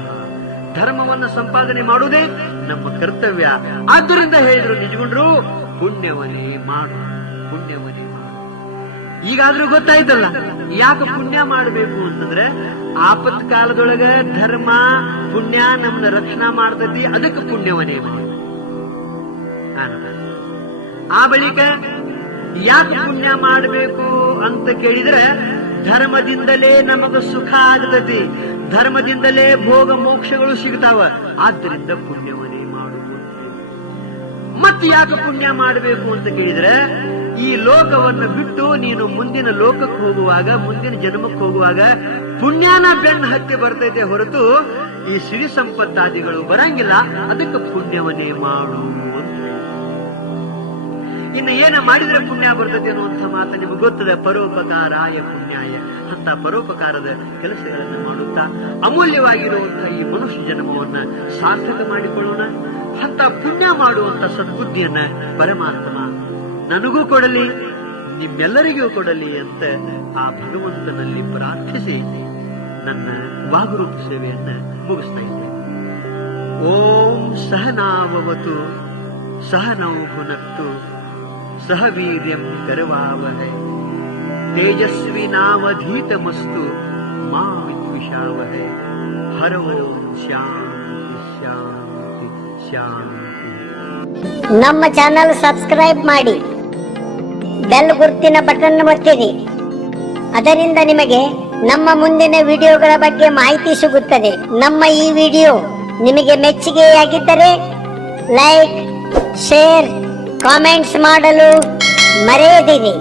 ಧರ್ಮವನ್ನು ಸಂಪಾದನೆ ಮಾಡುವುದೇ ನಮ್ಮ ಕರ್ತವ್ಯ. ಆದ್ದರಿಂದ ಹೇಳಿದ್ರು ನಿಜಗೊಂಡ್ರು ಪುಣ್ಯವನ್ನೇ ಮಾಡು, ಪುಣ್ಯವನ್ನೇ ಮಾಡು. ಈಗಾದ್ರೂ ಗೊತ್ತಾಯ್ತಲ್ಲ ಯಾಕೆ ಪುಣ್ಯ ಮಾಡಬೇಕು ಅಂತಂದ್ರೆ, ಆಪತ್ ಕಾಲದೊಳಗ ಧರ್ಮ ಪುಣ್ಯ ನಮ್ಮನ್ನ ರಕ್ಷಣಾ ಮಾಡ್ತೈತಿ. ಅದಕ್ಕೆ ಪುಣ್ಯವನ್ನೇ ಮಾಡು. ಆ ಬಳಿಕ ಯಾಕೆ ಪುಣ್ಯ ಮಾಡಬೇಕು ಅಂತ ಕೇಳಿದ್ರೆ, ಧರ್ಮದಿಂದಲೇ ನಮಗ ಸುಖ ಆಗತೈತಿ, ಧರ್ಮದಿಂದಲೇ ಭೋಗ ಮೋಕ್ಷಗಳು ಸಿಗ್ತಾವ. ಆದ್ದರಿಂದ ಪುಣ್ಯವನ್ನೇ ಮಾಡುವುದು. ಮತ್ತೆ ಯಾಕೆ ಪುಣ್ಯ ಮಾಡಬೇಕು ಅಂತ ಕೇಳಿದ್ರೆ, ಈ ಲೋಕವನ್ನು ಬಿಟ್ಟು ನೀನು ಮುಂದಿನ ಲೋಕಕ್ಕೆ ಹೋಗುವಾಗ, ಮುಂದಿನ ಜನ್ಮಕ್ಕೆ ಹೋಗುವಾಗ ಪುಣ್ಯನ ಬೆನ್ನು ಹತ್ತಿ ಬರ್ತೈತೆ ಹೊರತು ಈ ಸಿರಿ ಸಂಪತ್ತಾದಿಗಳು ಬರಂಗಿಲ್ಲ. ಅದಕ್ಕೆ ಪುಣ್ಯವನ್ನೇ ಮಾಡು. ಇನ್ನು ಏನ ಮಾಡಿದ್ರೆ ಪುಣ್ಯ ಬರ್ತದೆ ಅನ್ನುವಂಥ ಮಾತು ನಿಮಗೆ ಗೊತ್ತದೆ. ಪರೋಪಕಾರಾಯ ಪುಣ್ಯಾಯ ಅಂತ ಪರೋಪಕಾರದ ಕೆಲಸಗಳನ್ನು ಮಾಡುತ್ತಾ ಅಮೂಲ್ಯವಾಗಿರುವಂತಹ ಈ ಮನುಷ್ಯ ಜನ್ಮವನ್ನ ಸಾರ್ಥಕ ಮಾಡಿಕೊಳ್ಳೋಣ. ಅಂತ ಪುಣ್ಯ ಮಾಡುವಂತ ಸದ್ಬುದ್ಧಿಯನ್ನ ಪರಮಾತ್ಮ ನನಗೂ ಕೊಡಲಿ, ನಿಮ್ಮೆಲ್ಲರಿಗೂ ಕೊಡಲಿ ಅಂತ ಆ ಭಗವಂತನಲ್ಲಿ ಪ್ರಾರ್ಥಿಸಿ ನನ್ನ ವಾಗುರೂಪ ಸೇವೆಯನ್ನ ಮುಗಿಸ್ತಾ ಇದ್ದೇನೆ. ಓಂ ಸಹನಾವವತು ಸಹನೌ ಭುನಕ್ತು ಸಹ ವೀರ್ಯಂ ಕರವಾವಹೈ ತೇಜಸ್ವಿನಾವಧೀತಮಸ್ತು ಮಾ ವಿದ್ವಿಷಾವಹೈ. ಹರ ಓಂ ಶಾಂತಿ ಶಾಂತಿ ಶಾಂತಿ. ನಮ್ಮ ಚಾನಲ್ ಸಬ್ಸ್ಕ್ರೈಬ್ ಮಾಡಿ, ಬೆಲ್ ಗುರುತಿನ ಬಟನ್ ಒತ್ತಿರಿ. ಅದರಿಂದ ನಿಮಗೆ ನಮ್ಮ ಮುಂದಿನ ವಿಡಿಯೋಗಳ ಬಗ್ಗೆ ಮಾಹಿತಿ ಸಿಗುತ್ತದೆ. ನಮ್ಮ ಈ ವಿಡಿಯೋ ನಿಮಗೆ ಮೆಚ್ಚುಗೆಯಾಗಿದ್ದರೆ ಲೈಕ್, ಶೇರ್, ಕಾಮೆಂಟ್ಸ್ ಮಾಡಲು ಮರೆಯದಿರಿ.